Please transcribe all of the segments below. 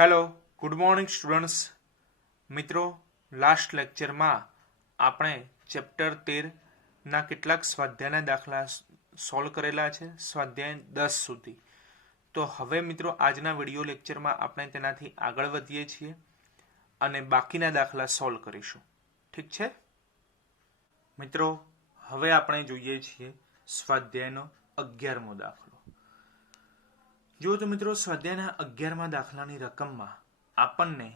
Hello good morning students. मित्रों, last lecture में આપણે ચેપ્ટર 13 ના કેટલાક સ્વાધ્યાયના દાખલા સોલ્વ કરેલા છે, સ્વાધ્યાય 10 સુધી। તો હવે મિત્રો આજના વિડિયો લેક્ચરમાં આપણે તેનાથી આગળ વધીએ છીએ અને બાકીના દાખલા સોલ્વ કરીશું। ઠીક છે મિત્રો, હવે આપણે જોઈએ છીએ સ્વાધ્યાયનો 11મો દાખલો। જો તો મિત્રો સ્વાધ્યાયના 11મા દાખલાની રકમમાં આપણને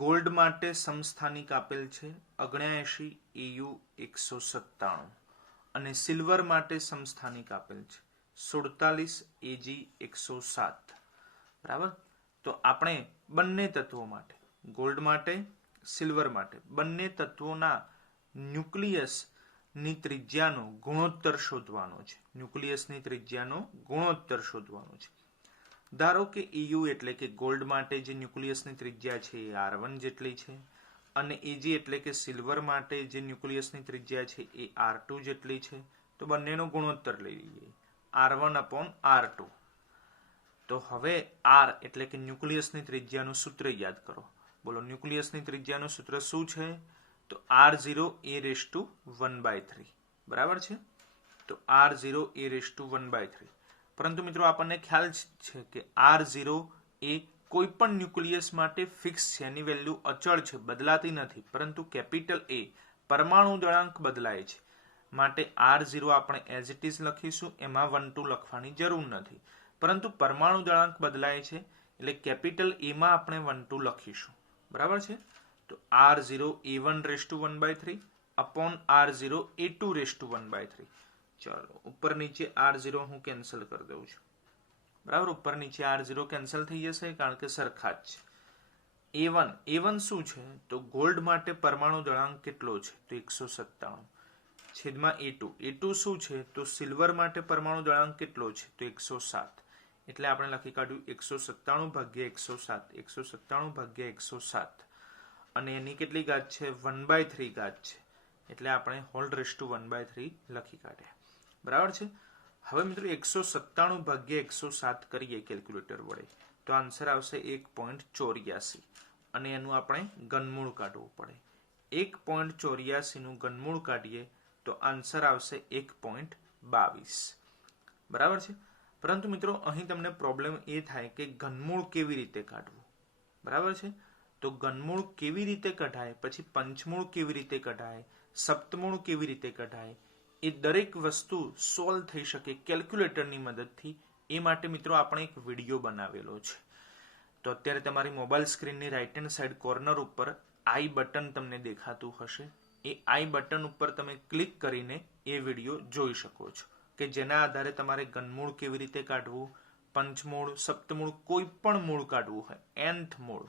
ગોલ્ડ માટે સમસ્થાનિક આપેલ છે 79 EU 197 અને સિલ્વર માટે સમસ્થાનિક આપેલ છે 47 AG 107। બરાબર। તો આપણે બંને તત્વો માટે, ગોલ્ડ માટે, સિલ્વર માટે, બંને તત્વોના ન્યુક્લિયસ ની ત્રિજ્યાનો ગુણોત્તર શોધવાનો છે। ન્યુક્લિયસની ત્રિજ્યાનો ગુણોત્તર શોધવાનો છે। ધારો કે EU એટલે કે ગોલ્ડ માટે જે ન્યુક્લિયસની ત્રિજ્યા છે એ R1 જેટલી છે અને AG એટલે કે સિલ્વર માટે જે ન્યુક્લિયસની ત્રિજ્યા છે એ R2 જેટલી છે। તો બંનેનો ગુણોત્તર લઈ લઈએ R1/R2। તો હવે R એટલે કે ન્યુક્લિયસની ત્રિજ્યાનું સૂત્ર યાદ કરો। બોલો, ન્યુક્લિયસની ત્રિજ્યાનું સૂત્ર શું છે? તો R0a⁻1/3। બરાબર છે। તો R0a⁻1/3। પરંતુ મિત્રો આપણને ખ્યાલ છે કે R0 એ કોઈ પણ ન્યુક્લિયસ માટે ફિક્સ છે, એની વેલ્યુ અચળ છે, બદલાતી નથી। પરંતુ કેપિટલ A પરમાણુ દળાંક બદલાય છે, માટે R0 આપણે એઝ ઇટ ઇઝ લખીશું, એમાં 1 2 લખવાની જરૂર નથી। પરંતુ પરમાણુ દળાંક બદલાય છે એટલે કેપિટલ A માં આપણે 1 2 લખીશું। બરાબર છે। તો R0a1/1/3 અપોન R0a2/1/3। ચાલો ઉપર નીચે R0 હું કેન્સલ કરી દઉં છું। બરાબર, ઉપર નીચે R0 કેન્સલ થઈ જશે કારણ કે સરખા જ છે। A1 શું છે? તો ગોલ્ડ માટે પરમાણુ દળાંક કેટલો છે? તો 197 છેદમાં A2 શું છે? તો સિલ્વર માટે પરમાણુ દળાંક કેટલો છે? તો 107। એટલે આપણે લખી કાઢ્યું 197/107, 197/107 અને એની કેટલી ઘાત છે? 1/3 ઘાત છે, એટલે આપણે whole⁻1/3 લખી કાઢ્યા। બરાબર છે। હવે મિત્રો 197/107 કરીએ કેલ્ક્યુલેટર વડે તો આન્સર આવશે 1.84 અને એનું આપણે ઘનમૂળ કાઢવું પડે। 1.84 નું ઘનમૂળ કાઢીએ તો આન્સર આવશે 1.22। બરાબર છે। પરંતુ મિત્રો અહીં તમને પ્રોબ્લેમ એ થાય કે ઘનમૂળ કેવી રીતે કાઢવું? બરાબર છે। તો ઘનમૂળ કેવી રીતે કઢાય, પછી પંચમૂળ કેવી રીતે કઢાય, સપ્તમૂળ કેવી રીતે કઢાય, એ દરેક વસ્તુ સોલ્વ થઈ શકે કેલ્ક્યુલેટરની મદદથી, એ માટે મિત્રો આપણે એક વિડીયો બનાવેલો છે। તો અત્યારે તમારી મોબાઈલ સ્ક્રીનની રાઈટ હેન્ડ સાઈડ કોર્નર ઉપર આઈ બટન તમને દેખાતું હશે। એ આઈ બટન ઉપર તમે ક્લિક કરીને એ વિડીયો જોઈ શકો છો કે જેના આધારે તમારે ઘનમૂળ કેવી રીતે કાઢવું, પંચમૂળ, સપ્તમૂળ, કોઈ પણ મૂળ કાઢવું હોય, nth મૂળ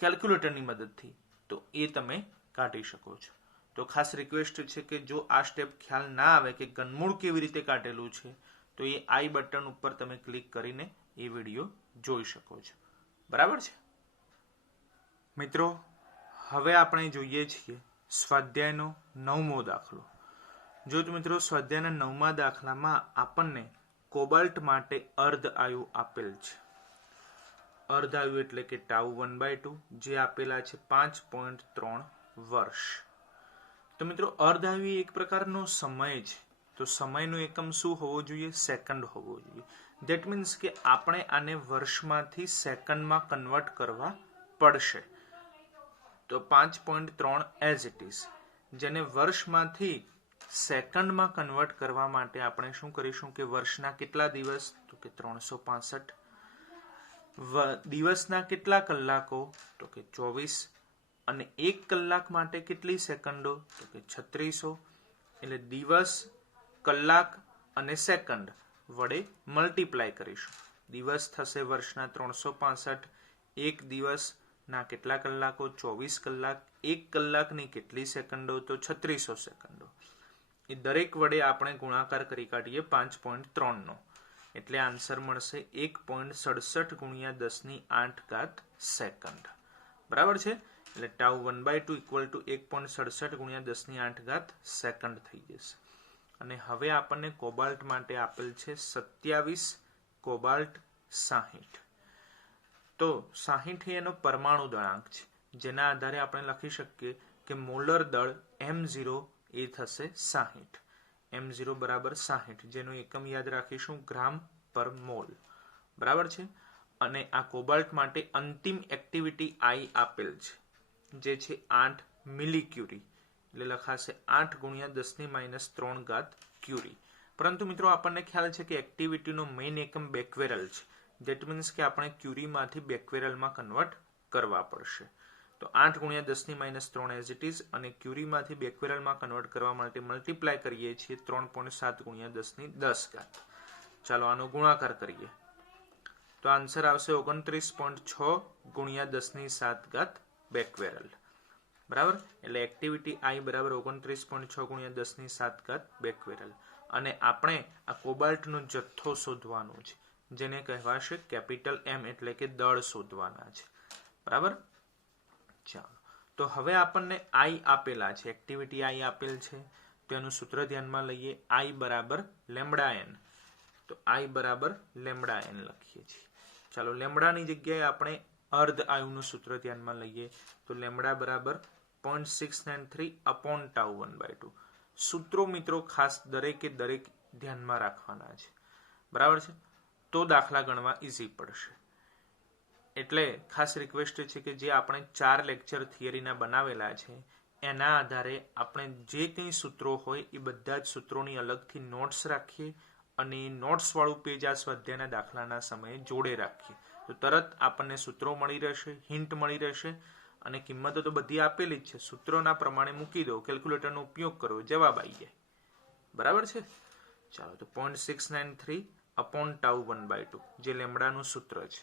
કેલ્ક્યુલેટરની મદદથી, તો એ તમે કાઢી શકો છો। તો ખાસ રિક્વેસ્ટ છે કે જો આ સ્ટેપ ખ્યાલ ના આવે કે ઘનમૂળ કેવી રીતે કાઢેલું છે, તો એ આઈ બટન ઉપર તમે ક્લિક કરીને એ વિડીયો જોઈ શકો છો। બરાબર છે મિત્રો, હવે આપણે જોઈએ છીએ સ્વાધ્યાયનો 9મો દાખલો। જો તો મિત્રો સ્વાધ્યાયના 9મા દાખલામાં આપણને કોબાલ્ટ માટે અર્ધ આયુ આપેલ છે। અર્ધ આયુ એટલે કે τ1/2 જે આપેલા છે 5.3 વર્ષ। તો મિત્રો અર્ધ આયુ એક પ્રકારનો સમય છે, તો સમયનો એકમ શું હોવો જોઈએ? સેકન્ડ હોવો જોઈએ। ધેટ મીન્સ કે આપણે આને વર્ષમાંથી સેકન્ડમાં કન્વર્ટ કરવા પડશે। તો 5.3 એઝ ઇટ ઇઝ, જેને વર્ષમાંથી સેકન્ડમાં કન્વર્ટ કરવા માટે આપણે શું કરીશું કે વર્ષના કેટલા દિવસ? તો કે 365। દિવસના કેટલા કલાકો? તો કે 24 અને 1 કલાક માટે કેટલી સેકન્ડો? તો કે 3600। એટલે દિવસ, કલાક અને સેકન્ડ વડે મલ્ટીપ્લાય કરીશું। દિવસ થશે વર્ષના 365, એક દિવસના કેટલા કલાકો? 24 કલાક, 1 કલાકની કેટલી સેકન્ડો? તો 3600 સેકન્ડો। એ દરેક વડે આપણે ગુણાકાર કરી કાઢીએ 5.3 નો, એટલે આન્સર મળશે 1.67 × 10⁸ સેકન્ડ। બરાબર છે। એટલે τ1/2 = 1.67 × 10⁸ સેકન્ડ થઈ જશે। અને હવે આપણને કોબાલ્ટ માટે આપેલ છે 27 કોબાલ્ટ 60। તો 60 એનો પરમાણુ દળાંક છે, જેના આધારે આપણે લખી શકીએ કે મોલર દળ M0 એ થશે 60. M0 બરાબર 60, જેનું એકમ યાદ રાખીશું ગ્રામ પર મોલ. બરાબર છે. અને આ કોબાલ્ટ માટે અંતિમ એક્ટિવિટી I આપેલ છે, જે છે 8 મિલીક્યુરી, એટલે લખાશે 8 ગુણ્યા 10⁻³ ક્યુરી. પરંતુ મિત્રો આપણને ખ્યાલ છે કે એક્ટિવિટીનો મેઇન એકમ બેક્વેરલ છે. ધેટ મીન્સ કે આપણે ક્યુરીમાંથી બેક્વેરલમાં કન્વર્ટ કરવા પડશે. તો 8 ગુણ્યા 10⁻³ એઝ ઇટ ઇઝ, અને ક્યુરીમાંથી બેક્વેરલમાં કન્વર્ટ કરવા માટે મલ્ટીપ્લાય કરીએ છીએ 3.7 ગુણ્યા 10⁻10. ચાલો આનો ગુણાકાર કરીએ તો આન્સર આવશે 29.6 ગુણ્યા 10⁻7 બેક્વેરલ. બરાબર, એટલે એક્ટિવિટી I બરાબર 29.6 ગુણ્યા 10⁻7 બેક્વેરલ. અને આપણે આ કોબાલ્ટનો જથ્થો શોધવાનો છે, જેને કહેવાશે કેપિટલ M, એટલે કે દળ શોધવાના છે. બરાબર. ચાલો, તો હવે આપણને I આપેલા છે, એક્ટિવિટી I આપેલ છે, તો એનું સૂત્ર ધ્યાનમાં લઈએ. I બરાબર લેમ્બડા n. તો I બરાબર લેમ્બડા n લખીએ છીએ. ચાલો, લેમ્બડાની જગ્યાએ આપણે અર્ધ આયુનું સૂત્ર ધ્યાનમાં લઈએ. તો લેમ્બડા બરાબર 0.693/τ1/2. સૂત્રો મિત્રો ખાસ દરેકે દરેક ધ્યાનમાં રાખવાના છે. બરાબર છે, તો દાખલા ગણવા ઈઝી પડશે. એટલે ખાસ રિક્વેસ્ટ છે કે જે આપણે 4 લેક્ચર થિયરીના બનાવેલા છે, એના આધારે આપણે જે કંઈ સૂત્રો હોય એ બધા જ સૂત્રોની અલગથી નોટ્સ રાખીએ, અને નોટ્સ વાળું પેજ આ સ્વાધ્યાયના દાખલાના સમયે જોડે રાખીએ, તો તરત આપણને સૂત્રો મળી રહેશે, હિન્ટ મળી રહેશે. અને કિંમતો તો બધી આપેલી જ છે, સૂત્રોના પ્રમાણે મૂકી દો, કેલ્ક્યુલેટરનો ઉપયોગ કરો, જવાબ આવી જાય. બરાબર છે. ચાલો, તો 0.693/τ1/2 જે લેમ્બડાનું સૂત્ર છે.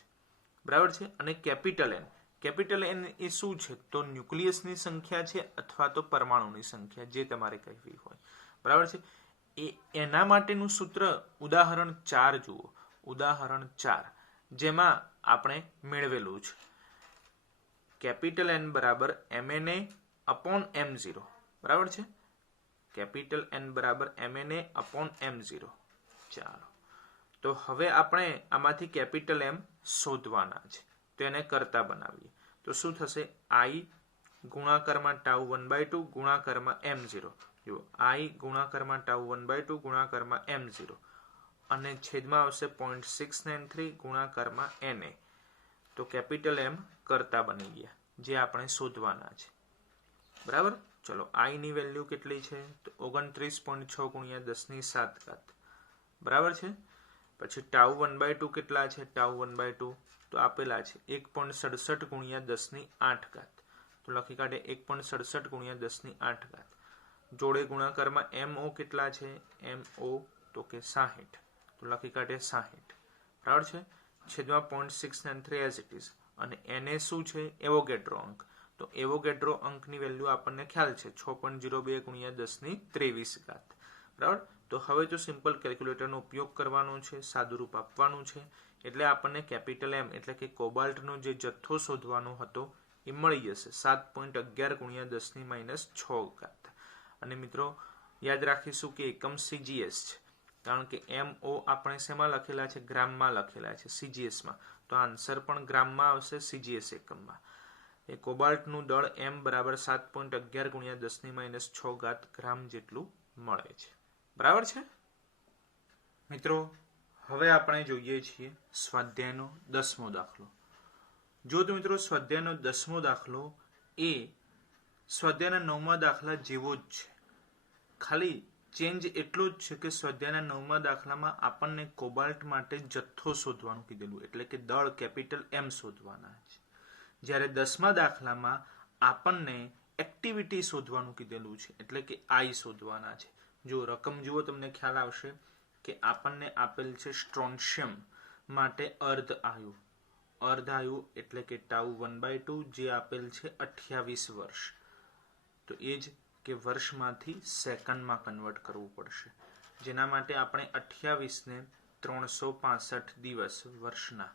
બરાબર છે. અને કેપિટલ N, કેપિટલ N એ શું છે? તો ન્યુક્લિયસની સંખ્યા છે અથવા તો પરમાણુની સંખ્યા, જે તમારે કહેવી હોય. બરાબર છે. એના માટેનું સૂત્ર ઉદાહરણ 4 જુઓ. ઉદાહરણ 4 જેમાં આપણે મેળવેલું છે કેપિટલ N બરાબર MnA/M0. બરાબર છે. કેપિટલ N બરાબર MnA/M0. ચાલો, તો હવે આપણે આમાંથી કેપિટલ M શોધવાના છે, તો એને કરતા બનાવીએ. તો શું થશે? I ગુણાકારમાં τ1/2 ગુણાકારમાં M0. જો I ગુણાકારમાં τ1/2 ગુણાકારમાં M0, અને છેદમાં આવશે 0.693 ગુણાકારમાં Na. તો કેપિટલ M કરતા બની ગયા, જે આપણે શોધવાના છે. બરાબર. ચલો, I ની વેલ્યુ કેટલી છે? તો 29.6 ગુણ્યા 10⁻7. બરાબર છે. પછી τ1/2 કેટલા છે? τ1/2 તો આપેલા છે 1.67 ગુણ્યા 10⁸. તો લખી કાઢે 1.67 ગુણ્યા 10⁸. જોડે ગુણાકારમાં MO કેટલા છે? MO તો કે 60. તો લખી કાઢે 60. બરાબર છે. છેદમાં 0.693 એઝ ઇટ ઇઝ. અને Na શું છે? એવોગેડ્રો અંક. તો એવોગેડ્રો અંકની વેલ્યુ આપણને ખ્યાલ છે 6.02 ગુણ્યા 10⁻23. બરાબર. તો હવે તો સિમ્પલ કેલ્ક્યુલેટરનો ઉપયોગ કરવાનો છે, સાદુરૂપ આપવાનું છે, એટલે આપણને કેપિટલ M એટલે કે કોબાલ્ટનો જે જથ્થો શોધવાનો હતો એ મળી જશે 7.11 ગુણ્યા 10⁻6. અને મિત્રો યાદ રાખીશું કે એકમ CGS છે, કારણ કે MO આપણે શેમાં લખેલા છે? ગ્રામમાં લખેલા છે, CGSમાં. તો આન્સર પણ ગ્રામમાં આવશે, CGS એકમમાં. એ કોબાલ્ટનું દળ M બરાબર 7.11 ગુણ્યા 10⁻6 ગ્રામ જેટલું મળે છે. બરાબર છે મિત્રો. હવે આપણે જોઈએ છીએ સ્વાધ્યાયનો 10મો દાખલો. જો તો મિત્રો સ્વાધ્યાયનો 10મો દાખલો એ સ્વાધ્યાયના 9મા દાખલા જેવો જ છે, ખાલી ચેન્જ એટલું જ છે કે સ્વાધ્યાયના 9મા દાખલામાં આપણને કોબાલ્ટ માટે જથ્થો શોધવાનું કીધેલું, એટલે કે દળ કેપિટલ M શોધવાના છે. જ્યારે 10મા દાખલામાં આપણને એક્ટિવિટી શોધવાનું કીધેલું છે, એટલે કે I શોધવાના છે. જો રકમ જુઓ તમને ખ્યાલ આવશે કે આપણને આપેલ છે સ્ટ્રોન્શિયમ માટે અર્ધ આયુ. અર્ધ આયુ એટલે કે τ1/2 જે આપેલ છે 28 વર્ષ. તો એ જ કે વર્ષમાંથી સેકન્ડમાં કન્વર્ટ કરવું પડશે, જેના માટે આપણે 28ને 365 દિવસ વર્ષના,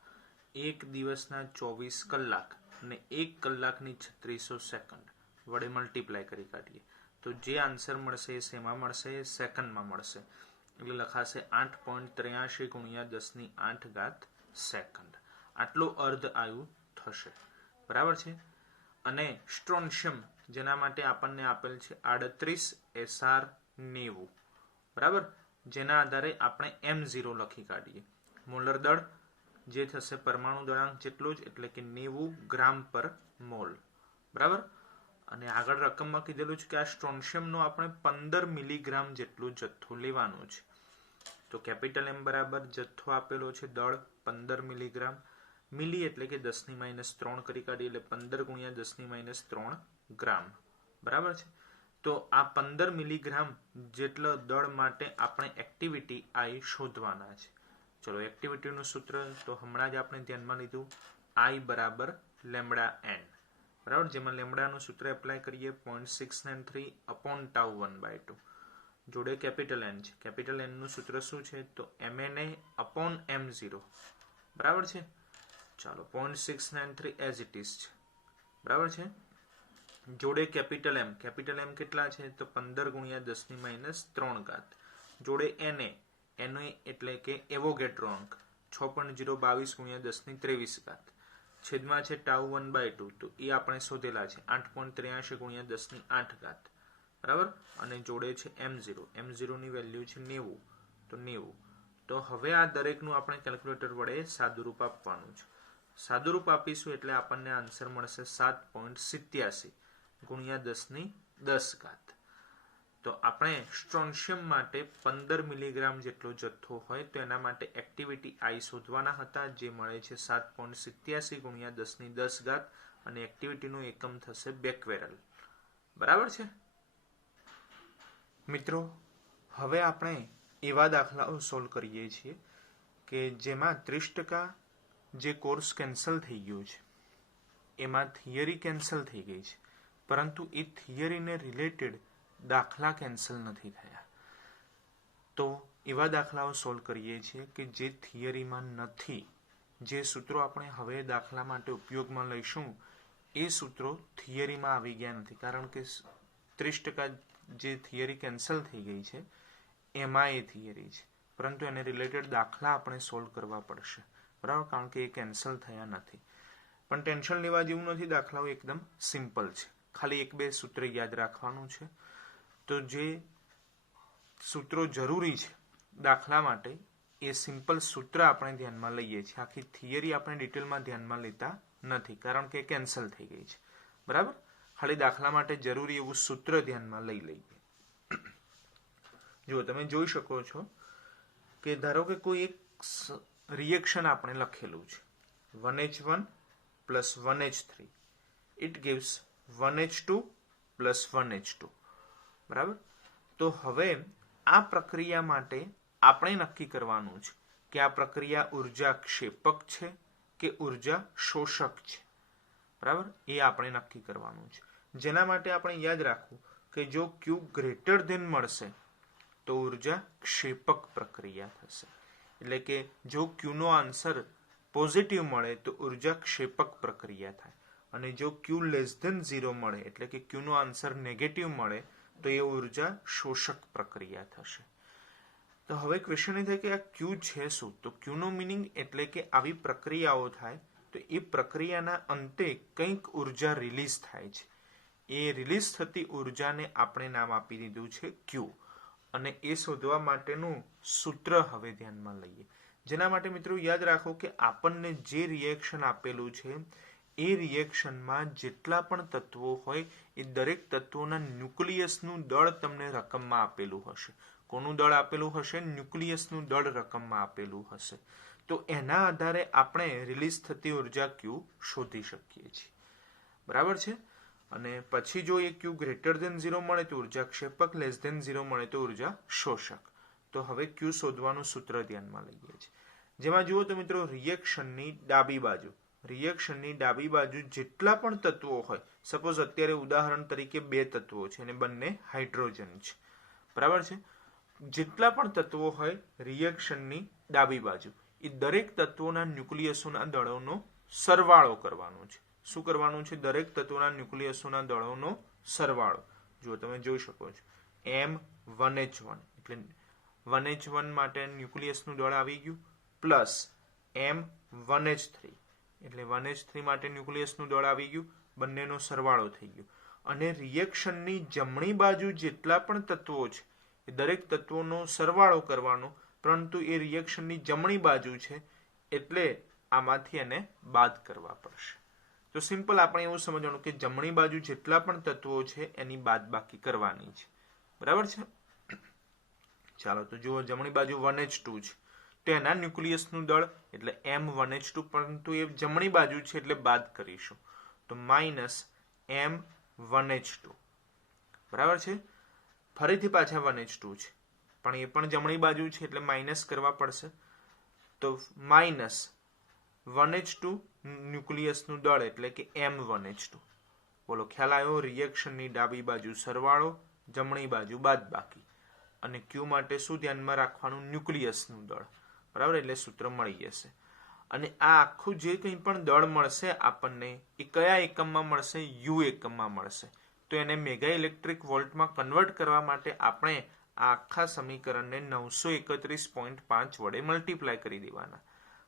એક દિવસના 24 કલાક અને 1 કલાકની 3600 સેકન્ડ વડે મલ્ટીપ્લાય કરી કાઢીએ. તો જે આન્સર મળશે એ શેમાં મળશે? સેકન્ડમાં મળશે. એટલે લખાશે 8.83 ગુણ્યા 10⁸ સેકન્ડ. આટલો અર્ધ આયુ થશે, બરાબર છે. અને સ્ટ્રોન્શિયમ જેના માટે આપણને આપેલ છે 38 SR 90, બરાબર, જેના આધારે આપણે M0 લખી કાઢીએ. મોલર દળ જે થશે પરમાણુ દળાંક જેટલો જ, એટલે કે 90 ગ્રામ પર મોલ, બરાબર. અને આગળ રકમમાં કીધેલું છે કે આ સ્ટ્રોન્શિયમનો આપણે 15 મિલીગ્રામ જેટલો જથ્થો લેવાનો છે. તો કેપિટલ M બરાબર જથ્થો આપેલો છે દળ 15 મિલીગ્રામ, મિલી એટલે કે 10⁻³ કરી કાઢીએ, એટલે 15 × 10⁻³ ગ્રામ, બરાબર છે. તો આ 15 મિલીગ્રામ જેટલા દળ માટે આપણે એક્ટિવિટી I શોધવાના છે. ચલો એક્ટિવિટીનું સૂત્ર તો હમણાં જ આપણે ધ્યાનમાં લીધું, I બરાબર λn, બરાબર, જેમાં લેમડાનું સૂત્ર એપ્લાય કરીએ 0.693 upon τ1/2. જોડે કેપિટલ N છે. કેપિટલ N નું સૂત્ર શું છે? તો MNA upon M0, બરાબર છે. ચાલો 0.693 એઝ ઇટ ઇઝ છે, બરાબર છે. જોડે કેપિટલ M, કેપિટલ M કેટલા છે? તો 15 × 10⁻³ જોડે Na એટલે કે એવોગેડ્રો અંક 6.022 × 10⁻23 છેદમાં છે τ1/2, તો એ આપણે શોધેલા છે 8.83 × 10⁸, બરાબર. અને જોડે છે M0 ની વેલ્યુ છે 90, તો 90. તો હવે આ દરેકનું આપણે કેલ્ક્યુલેટર વડે સાદુરૂપ આપવાનું છે. સાદુરૂપ આપીશું એટલે આપણને આન્સર મળશે 7.87 × 10⁻10. તો આપણે સ્ટ્રોન્શિયમ માટે 15 મિલીગ્રામ જેટલો જથ્થો હોય તો એના માટે એક્ટિવિટી I શોધવાના હતા, જે મળે છે 7.87 × 10⁻10, અને એક્ટિવિટીનું એકમ થશે બેકવેરલ, બરાબર છે મિત્રો. હવે આપણે એવા દાખલાઓ સોલ્વ કરીએ છીએ કે જેમાં 30% જે કોર્સ કેન્સલ થઈ ગયો છે એમાં થિયરી કેન્સલ થઈ ગઈ છે, પરંતુ એ થિયરીને રિલેટેડ દાખલા કેન્સલ નથી થયા. તો એવા દાખલાઓ સોલ્વ કરીએ છીએ કે જે થિયરીમાં નથી. જે સૂત્રો આપણે હવે દાખલા માટે ઉપયોગમાં લઈશું એ સૂત્રો થિયરીમાં આવી ગયા નથી, કારણ કે 30% જે થિયરી કેન્સલ થઈ ગઈ છે એમાં એ થિયરી છે, પરંતુ એને રિલેટેડ દાખલા આપણે સોલ્વ કરવા પડશે, બરાબર, કારણ કે એ કેન્સલ થયા નથી. પણ ટેન્શન લેવા જેવું નથી, દાખલાઓ એકદમ સિમ્પલ છે, ખાલી 1-2 સૂત્ર યાદ રાખવાનું છે. તો જે સૂત્રો જરૂરી છે દાખલા માટે એ સિમ્પલ સૂત્ર આપણે ધ્યાનમાં લઈએ છીએ. આખી થિયરી આપણે ડિટેલમાં ધ્યાનમાં લેતા નથી, કારણ કે કેન્સલ થઈ ગઈ છે, બરાબર. ખાલી દાખલા માટે જરૂરી એવું સૂત્ર ધ્યાનમાં લઈ લઈએ. જો તમે જોઈ શકો છો કે ધારો કે કોઈ એક રિએક્શન આપણે લખેલું છે 1H1 + 1H3, it gives 1H2 + 1H2, બરાબર. તો હવે આ પ્રક્રિયા માટે આપણે નક્કી કરવાનું છે કે આ પ્રક્રિયા ઉર્જા ક્ષેપક છે કે ઉર્જા શોષક છે, બરાબર. એ આપણે નક્કી કરવાનું છે, જેના માટે આપણે યાદ રાખવું કે જો Q > મળશે તો ઉર્જા ક્ષેપક પ્રક્રિયા થશે. એટલે કે જો Q નો આન્સર પોઝિટિવ મળે તો ઉર્જા ક્ષેપક પ્રક્રિયા થાય, અને જો Q < 0 મળે એટલે કે Q નો આન્સર નેગેટિવ મળે તો એ ઉર્જા શોષક પ્રક્રિયા થશે. તો હવે ક્વેશ્ચન એ થાય કે આ Q છે શું? તો Q નો મિનિંગ એટલે કે આવી પ્રક્રિયાઓ થાય તો એ પ્રક્રિયાના અંતે કંઈક ઉર્જા રિલીઝ થાય છે. એ રિલીઝ થતી ઉર્જાને આપણે નામ આપી દીધું છે Q, અને એ શોધવા માટેનું સૂત્ર હવે ધ્યાનમાં લઈએ. જેના માટે મિત્રો યાદ રાખો કે આપણને જે રિએક્શન આપેલું છે એ રિએક્શનમાં જેટલા પણ તત્વો હોય એ દરેક તત્વોના ન્યુક્લિયસનું દળ તમને રકમમાં આપેલું હશે. કોનું દળ આપેલું હશે? ન્યુક્લિયસનું દળ રકમમાં આપેલું હશે. તો એના આધારે આપણે રિલીઝ થતી ઉર્જા Q શોધી શકીએ છીએ, બરાબર છે. અને પછી જો એ Q > 0 મળે તો ઉર્જા ક્ષેપક, < 0 મળે તો ઉર્જા શોષક. તો હવે Q શોધવાનું સૂત્ર ધ્યાનમાં લઈએ છીએ, જેમાં જુઓ તો મિત્રો રિએક્શનની ડાબી બાજુ જેટલા પણ તત્વો હોય, સપોઝ અત્યારે ઉદાહરણ તરીકે 2 તત્વો છે અને બંને હાઇડ્રોજન છે, બરાબર છે. જેટલા પણ તત્વો હોય રિએક્શનની ડાબી બાજુ, એ દરેક તત્વોના ન્યુક્લિયસોના દળોનો સરવાળો કરવાનો છે. શું કરવાનું છે? દરેક તત્વોના ન્યુક્લિયસોના દળોનો સરવાળો. જો તમે જોઈ શકો છો M1H1 એટલે 1H1 માટે ન્યુક્લિયસનું દળ આવી ગયું, પ્લસ M1H3 એટલે 1H3 માટે ન્યુક્લિયસનું દળ આવી ગયું, બંનેનો સરવાળો થઈ ગયો. અને રિએક્શનની જમણી બાજુ જેટલા પણ તત્વો છે એ દરેક તત્વોનો સરવાળો કરવાનો, પરંતુ એ રિએક્શનની જમણી બાજુ છે એટલે આમાંથી એને બાદ કરવા પડશે. તો સિમ્પલ આપણે એવું સમજવાનું કે જમણી બાજુ જેટલા પણ તત્વો છે એની બાદબાકી કરવાની છે. બરાબર છે? ચાલો તો જુઓ, જમણી બાજુ 1H2 છે તો એના ન્યુક્લિયસનું દળ એટલે M1H2, પરંતુ એ જમણી બાજુ છે એટલે બાદ કરીશું તો -M1H2. બરાબર છે? ફરીથી પાછા 1H2 છે પણ એ પણ જમણી બાજુ છે એટલે માઇનસ કરવા પડશે તો -1H2 ન્યુક્લિયસનું દળ એટલે કે M1H2. બોલો, ખ્યાલ આવ્યો? રિએક્શનની ડાબી બાજુ સરવાળો, જમણી બાજુ બાદબાકી. અને Q માટે શું ધ્યાનમાં રાખવાનું? ન્યુક્લિયસનું દળ. બરાબર? એટલે સૂત્ર મળી જશે. અને આ આખું જે કંઈ પણ દળ મળશે આપણને એ કયા એકમમાં મળશે? U એકમમાં મળશે. તો એને મેગા ઇલેક્ટ્રિક વોલ્ટમાં કન્વર્ટ કરવા માટે આપણે આ આખા સમીકરણને 931.5 વડે મલ્ટીપ્લાય કરી દેવાના.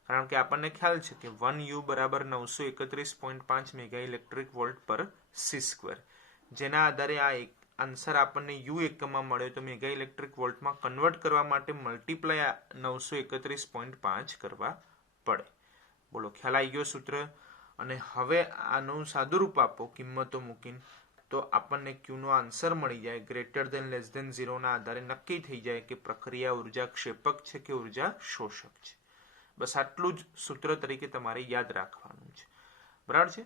કારણ કે આપણને ખ્યાલ છે કે 1U બરાબર 931.5 મેગા ઇલેક્ટ્રિક વોલ્ટ પર c², જેના આધારે આ આન્સર આપણને U એકમમાં મળ્યો. તો મેગા ઇલેક્ટ્રિક વોલ્ટમાં કન્વર્ટ કરવા માટે મલ્ટીપ્લાય 931.5 કરવા પડે. બોલો, ખ્યાલ આવી ગયો સૂત્ર? અને હવે આનું સાદુરૂપ આપો કિંમતો મૂકીને તો આપણને Q નો આન્સર મળી જાય. ગ્રેટર ધેન લેસ ધેન 0 ના આધારે નક્કી થઈ જાય કે પ્રક્રિયા ઉર્જા ક્ષેપક છે કે ઉર્જા શોષક છે. બસ આટલું જ સૂત્ર તરીકે તમારે યાદ રાખવાનું છે. બરાબર છે?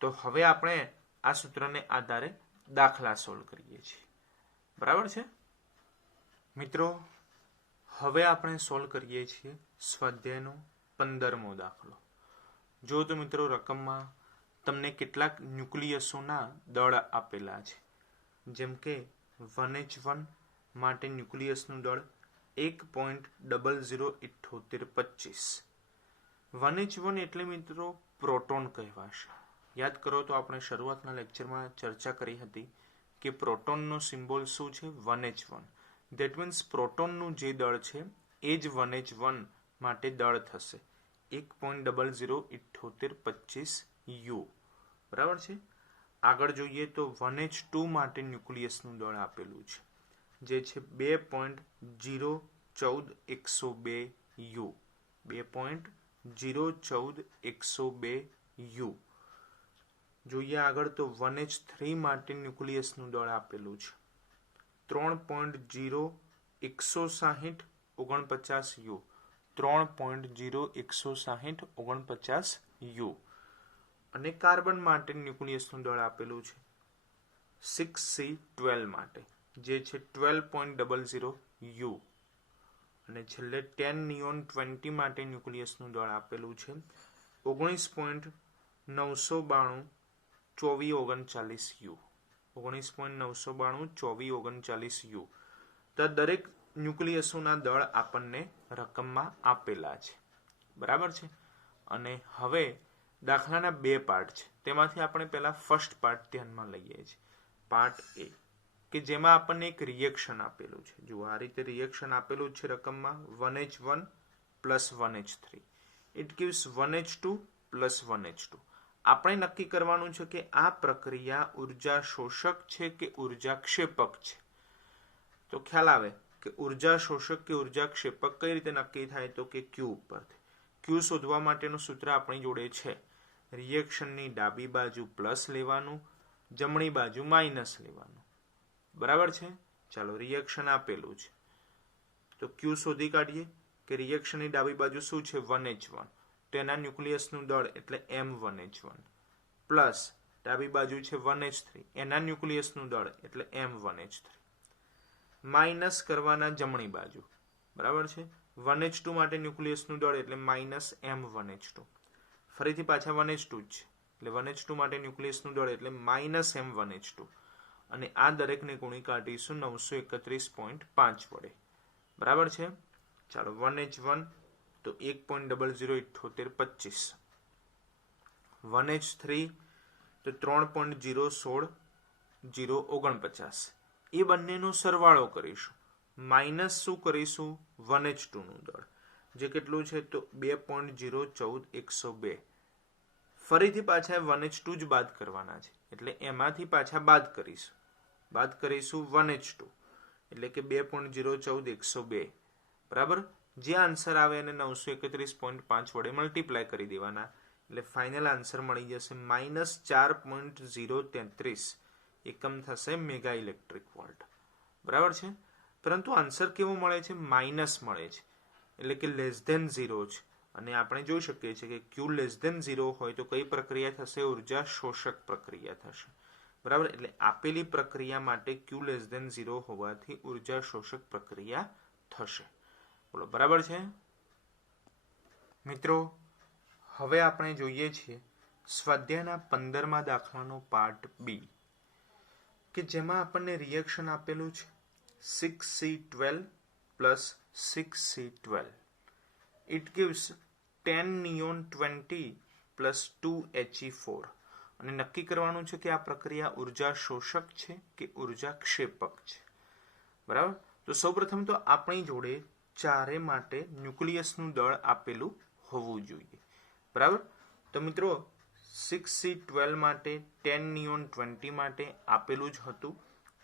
તો હવે આપણે આ સૂત્રને આધારે દાખલા સોલ્વ કરીએ છીએ. બરાબર છે મિત્રો? હવે આપણે સોલ્વ કરીએ છીએ સ્વાધ્યાયનો 15મો દાખલો. જો તો મિત્રો, રકમમાં તમને કેટલાક ન્યુક્લિયસોના દળ આપેલા છે. જેમ કે 1H1 માટે ન્યુક્લિયસનું દળ 1.007825. 1H1 એટલે મિત્રો પ્રોટોન કહેવાશે. યાદ કરો તો આપણે શરૂઆતના લેક્ચરમાં ચર્ચા કરી હતી કે પ્રોટોનનો સિમ્બોલ શું છે? 1H1. ધેટ મીન્સ પ્રોટોનનું જે દળ છે એ જ 1H1 માટે દળ થશે 1.007825 U. બરાબર છે? આગળ જોઈએ તો 1H2 માટે ન્યુક્લિયસનું દળ આપેલું છે જે છે 2.014102 U. 2.014102 U. જોઈએ આગળ તો 1H3 માટે ન્યુક્લિયસનું દળ આપેલું છે 3.016049 U. 3.016049 U. અને કાર્બન માટે ન્યુક્લિયસનું દળ આપેલું છે 6C12 માટે જે છે 12.00 U. અને છેલ્લે 10 નિયોન 20 માટે ન્યુક્લિયસનું દળ આપેલું છે 19.992 2439 U. 19.992 2439 U. તો દરેક ન્યુક્લિયસોના દળ આપણને રકમમાં આપેલા છે. બરાબર છે? અને હવે દાખલાના બે પાર્ટ છે, તેમાંથી આપણે પહેલા ફર્સ્ટ પાર્ટ ધ્યાનમાં લઈએ છીએ. પાર્ટ એ કે જેમાં આપણને એક રિએક્શન આપેલું છે. જો આ રીતે રિએક્શન આપેલું છે રકમમાં 1H1 plus 1H3. It gives 1H2 plus 1H2. આપણે નક્કી કરવાનું છે કે આ પ્રક્રિયા ઉર્જા શોષક છે કે ઉર્જા ક્ષેપક છે. તો ખ્યાલ આવે કે ઉર્જા શોષક કે ઉર્જા ક્ષેપક કઈ રીતે નક્કી થાય? તો કે Q ઉપરથી. Q શોધવા માટેનું સૂત્ર આપણી જોડે છે. રિએક્શનની ડાબી બાજુ પ્લસ લેવાનું, જમણી બાજુ માઇનસ લેવાનું. બરાબર છે? ચાલો, રિએક્શન આપેલું છે તો Q શોધી કાઢીએ કે રિએક્શનની ડાબી બાજુ શું છે? 1H1. તો એના ન્યુક્લિયસનું દળ એટલે M1H1 પ્લસ ડાબી બાજુ છે 1H3, એના ન્યુક્લિયસનું દળ એટલે M1H3 માઇનસ કરવાના જમણી બાજુ. બરાબર છે? 1H2 માટે ન્યુક્લિયસનું દળ એટલે માઇનસ M1H2. ફરીથી પાછા 1H2 જ છે એટલે 1H2 માટે ન્યુક્લિયસનું દળ એટલે માઇનસ M1H2. અને આ દરેકને ગુણી કાઢીશું 931.5 વડે. બરાબર છે? ચાલો, 1H1 તો 1.007825, 1H3 તો 3.016049. એ બંનેનો સરવાળો કરીશું. માઇનસ શું કરીશું? 1H2 નું દળ જે કેટલું છે? તો 2.014102. ફરીથી પાછા 1H2 જ બાદ કરવાના છે, એટલે એમાંથી પાછા બાદ કરીશું 1H2, એટલે કે 2.014 102, બરાબર. જે આન્સર આવે એને 931.5 વડે મલ્ટીપ્લાય કરી દેવાના, એટલે ફાઇનલ આન્સર મળી જશે -4.033 એકમ થશે મેગા ઇલેક્ટ્રિક વોલ્ટ, બરાબર છે. પરંતુ આન્સર કેવો મળે છે? માઇનસ મળે છે, એટલે કે લેસ ધેન 0 છે. અને આપણે જોઈ શકીએ છીએ કે Q લેસ ધેન 0 હોય તો કઈ પ્રક્રિયા થશે? ઉર્જા શોષક પ્રક્રિયા થશે, બરાબર. એટલે આપેલી પ્રક્રિયા માટે Q લેસ ધેન 0 હોવાથી ઉર્જા શોષક પ્રક્રિયા થશે. બોલો, બરાબર છે મિત્રો. હવે આપણે જોઈએ છીએ સ્વાધ્યાયના 15મા દાખલાનો પાર્ટ બી, કે જેમાં આપણને રિએક્શન આપેલું છે 6C12 plus 6C12. It gives 10 neon 20 plus 2He4. અને નક્કી કરવાનું છે કે આ પ્રક્રિયા ઉર્જા શોષક છે કે ઉર્જા ક્ષેપક છે, બરાબર. તો સૌપ્રથમ તો આપણી જોડે ચારે માટે ન્યુક્લિયસનું દળ આપેલું હોવું જોઈએ, બરાબર. તો મિત્રો 6C12 માટે 10 neon 20 માટે આપેલું જ હતું,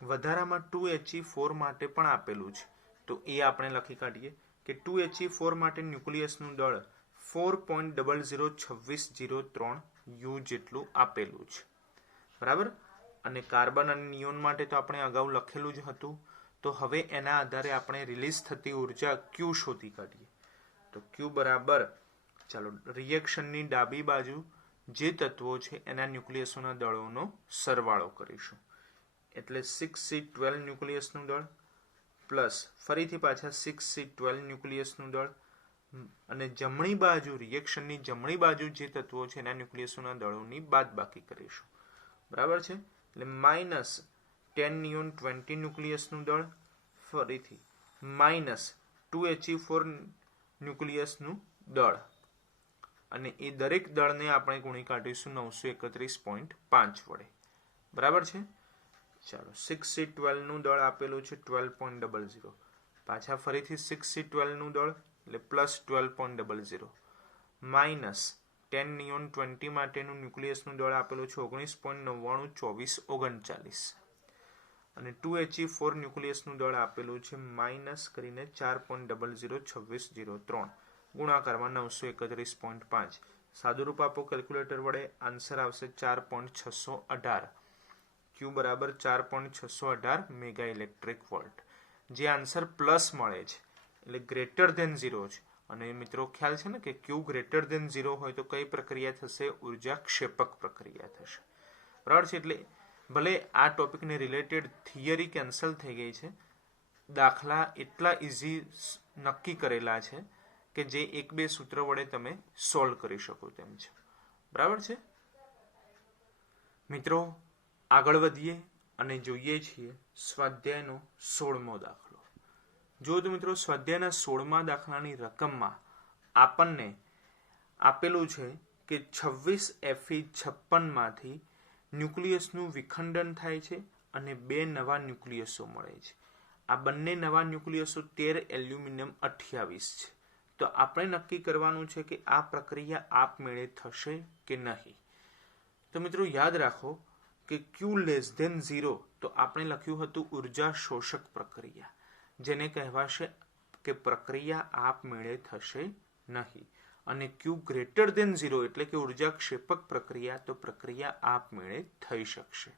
વધારામાં 2He4 માટે પણ આપેલું છે. તો એ આપણે લખી કાઢીએ કે 2He4 માટે ન્યુક્લિયસનું દળ 4.002603 U જેટલું આપેલું છે, બરાબર. અને કાર્બન અને નિયોન માટે તો આપણે અગાઉ લખેલું જ હતું. તો હવે એના આધારે આપણે રિલીઝ થતી ઉર્જા Q શોધી કાઢીએ. તો Q બરાબર, ચાલો રિએક્શનની ડાબી બાજુ જે તત્વો છે એના ન્યુક્લિયસોના દળોનો સરવાળો કરીશું, એટલે 6C12 ન્યુક્લિયસનું દળ પ્લસ ફરીથી પાછા 6C12 ન્યુક્લિયસનું દળ, અને જમણી બાજુ રિએક્શનની જમણી બાજુ જે તત્વો છે એના ન્યુક્લિયસોના દળોની બાદબાકી કરીશું, બરાબર છે. એટલે -10 neon 20 ન્યુક્લિયસનું દળ, ફરીથી -2He4 ન્યુક્લિયસનું દળ, અને એ દરેક દળને આપણે ગુણી કાઢીશું 931.5 વડે, બરાબર છે. ચાલો 6C12 નું દળ આપેલું છે 12.00, પાછા ફરીથી 6C12 નું દળ એટલે +12.00, -10 neon 20 માટેનું ન્યુક્લિયસનું દળ આપેલું છે 19.992439, અને 2He4 ન્યુક્લિયસનું દળ આપેલું છે માઇનસ કરીને 4.002603 ગુણાકારમાં 931.5. સાદુરૂપ આપો કેલ્ક્યુલેટર વડે, આન્સર આવશે 4.618. Q બરાબર 4.618 મેગા ઇલેક્ટ્રિક વોલ્ટ. જે આન્સર પ્લસ મળે છે એટલે ગ્રેટર ધેન 0 છે. અને મિત્રો ખ્યાલ છે ને કે Q ગ્રેટર ધેન 0 હોય તો કઈ પ્રક્રિયા થશે? ઉર્જા ક્ષેપક પ્રક્રિયા થશે, બરાબર છે. એટલે ભલે આ ટોપિકને રિલેટેડ થિયરી કેન્સલ થઈ ગઈ છે, દાખલા એટલા ઇઝી નક્કી કરેલા છે કે જે 1-2 સૂત્ર વડે તમે સોલ્વ કરી શકો તેમ છે, બરાબર છે મિત્રો. આગળ વધીએ અને જોઈએ છીએ સ્વાધ્યાયનો 16મો દાખલો. જો તો મિત્રો સ્વાધ્યાયના 16મા દાખલાની રકમમાં આપણને આપેલું છે કે 26Fe56 માંથી ન્યુક્લિયસનું વિખંડન થાય છે અને 2 નવા ન્યુક્લિયસો મળે છે. આ બંને નવા ન્યુક્લિયસો 13 એલ્યુમિનિયમ 28 છે. તો આપણે નક્કી કરવાનું છે કે આ પ્રક્રિયા આપમેળે થશે કે નહીં. તો મિત્રો યાદ રાખો કે Q લેસ ધેન 0 તો આપણે લખ્યું હતું ઉર્જા શોષક પ્રક્રિયા, જેને કહેવાશે કે પ્રક્રિયા આપમેળે થશે નહીં. અને Q ગ્રેટર ધેન 0 એટલે કે ઉર્જા ક્ષેપક પ્રક્રિયા, તો પ્રક્રિયા આપમેળે થઈ શકશે.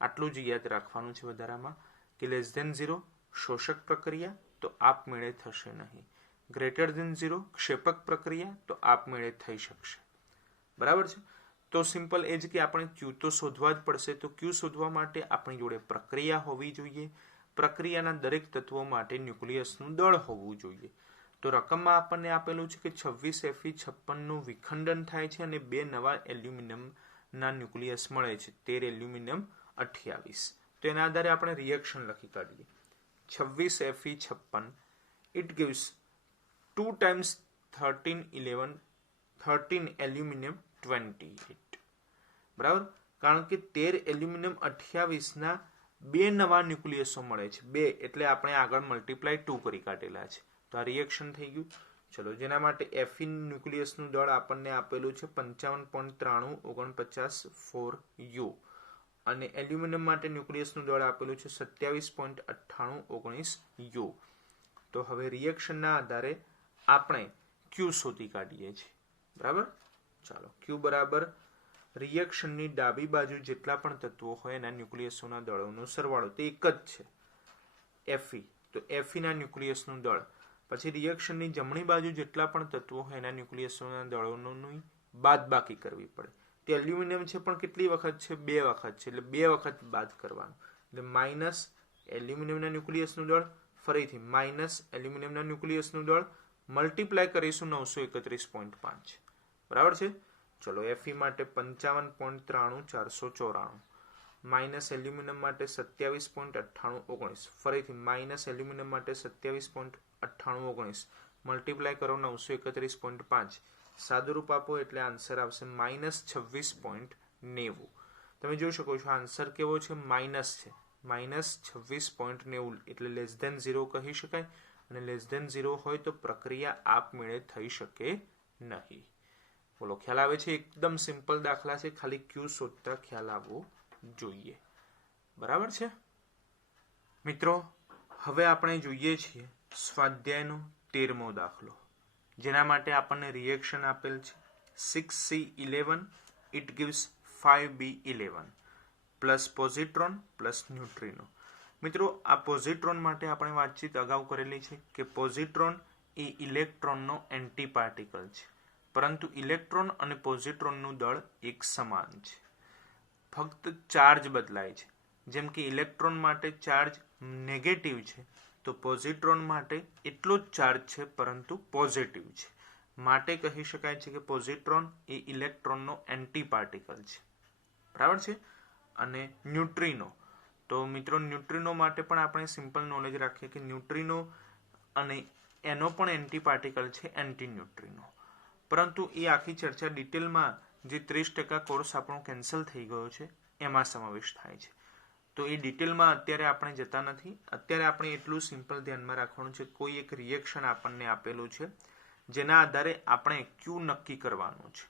આટલું જ યાદ રાખવાનું છે વધારામાં, કે લેસ ધેન 0 શોષક પ્રક્રિયા તો આપમેળે થશે નહીં, ગ્રેટર ધેન 0 ક્ષેપક પ્રક્રિયા તો આપમેળે થઈ શકશે, બરાબર છે. તો સિમ્પલ એ જ કે આપણે Q તો શોધવા જ પડશે. તો Q શોધવા માટે આપણી જોડે પ્રક્રિયા હોવી જોઈએ, પ્રક્રિયાના દરેક તત્વો માટે ન્યુક્લિયસનું દળ હોવું જોઈએ. તો રકમમાં આપણને આપેલું છે કે 26Fe56 નું વિખંડન થાય છે અને 2 નવા એલ્યુમિનિયમના ન્યુક્લિયસ મળે છે 13 એલ્યુમિનિયમ 28. તો એના આધારે આપણે રિએક્શન લખી કાઢીએ. 26Fe56 it gives 2 times 13 aluminium 28, બરાબર. કારણ કે 13 એલ્યુમિનિયમ 28 ના 2 નવા ન્યુક્લિયસો મળે છે. 2 એટલે આપણે આગળ મલ્ટીપ્લાય 2 કરી કાઢેલા છે. તો આ રિએક્શન થઈ ગયું. ચલો, જેના માટે Fe ન્યુક્લિયસનું દળ આપણને આપેલું છે 55.9349 U અને એલ્યુમિનિયમ માટે ન્યુક્લિયસનું દળ આપેલું છે 27.9819 U. તો હવે રિએક્શનના આધારે આપણે Q શોધી કાઢીએ છીએ. બરાબર. ચાલો, Q બરાબર રિએક્શનની ડાબી બાજુ જેટલા પણ તત્વો હોય એના ન્યુક્લિયસોના દળોનો સરવાળો, તે એક જ છે Fe. તો Fe ના ન્યુક્લિયસનું દળ, પછી રિએક્શનની જમણી બાજુ જેટલા પણ તત્વો હોય એના ન્યુક્લિયસોના દળોની બાદબાકી કરવી પડે. તે એલ્યુમિનિયમ છે પણ કેટલી વખત છે? 2 વખત છે, એટલે 2 વખત બાદ કરવાનું. એટલે માઇનસ એલ્યુમિનિયમના ન્યુક્લિયસનું દળ, ફરીથી માઇનસ એલ્યુમિનિયમના ન્યુક્લિયસનું દળ, મલ્ટીપ્લાય કરીશું 931.5. બરાબર છે. ચલો, Fe માટે 55.93494, માઇનસ એલ્યુમિનિયમ માટે 27.9819, ફરીથી માઇનસ એલ્યુમિનિયમ માટે 27.9819, મલ્ટીપ્લાય કરો 931.5, સાદુરૂપ આપો એટલે આન્સર આવશે -26.90. તમે જોઈ શકો છો આન્સર કેવો છે? માઇનસ છે, -26.90, એટલે <0 કહી શકાય. અને <0 હોય તો પ્રક્રિયા આપમેળે થઈ શકે નહીં. બોલો, ખ્યાલ આવે છે? એકદમ સિમ્પલ દાખલા છે, ખાલી Q શોધતા ખ્યાલ આવવો જોઈએ. બરાબર છે મિત્રો. હવે આપણે જોઈએ છીએ સ્વાધ્યાયનો 13મો દાખલો, જેના માટે આપણને રિએક્શન આપેલ છે 6C11 it gives 5B11 plus positron plus neutrino. મિત્રો, આ પોઝિટ્રોન માટે આપણે વાતચીત અગાઉ કરેલી છે કે પોઝિટ્રોન એ ઇલેક્ટ્રોનનો એન્ટી પાર્ટિકલ છે, પરંતુ ઇલેક્ટ્રોન અને પોઝિટ્રોનનું દળ એક સમાન છે, ફક્ત ચાર્જ બદલાય છે. જેમ કે ઇલેક્ટ્રોન માટે ચાર્જ નેગેટિવ છે, તો પોઝિટ્રોન માટે એટલો જ ચાર્જ છે પરંતુ પોઝિટિવ છે. માટે કહી શકાય છે કે પોઝિટ્રોન એ ઇલેક્ટ્રોનનો એન્ટી પાર્ટિકલ છે. બરાબર છે. અને ન્યુટ્રિનો, તો મિત્રો ન્યુટ્રિનો માટે પણ આપણે સિમ્પલ નોલેજ રાખીએ કે ન્યુટ્રિનો અને એનો પણ એન્ટી પાર્ટિકલ છે એન્ટી ન્યુટ્રિનો. પરંતુ એ આખી ચર્ચા ડિટેલમાં જે 30% કોર્સ આપણો કેન્સલ થઈ ગયો છે એમાં સમાવેશ થાય છે. તો એ ડિટેલમાં અત્યારે આપણે જતા નથી. અત્યારે આપણે એટલું સિમ્પલ ધ્યાનમાં રાખવાનું છે, કોઈ એક રિએક્શન આપણને આપેલું છે જેના આધારે આપણે Q નક્કી કરવાનું છે.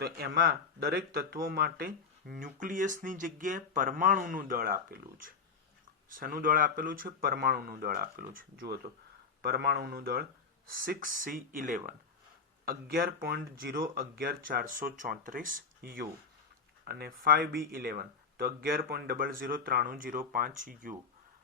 તો એમાં દરેક તત્વો માટે ન્યુક્લિયસની જગ્યાએ પરમાણુનું દળ આપેલું છે. શેનું દળ આપેલું છે? પરમાણુનું દળ આપેલું છે. જુઓ તો પરમાણુનું દળ 6C11 11.011434 U અને 5B11 તો 11.009305 U.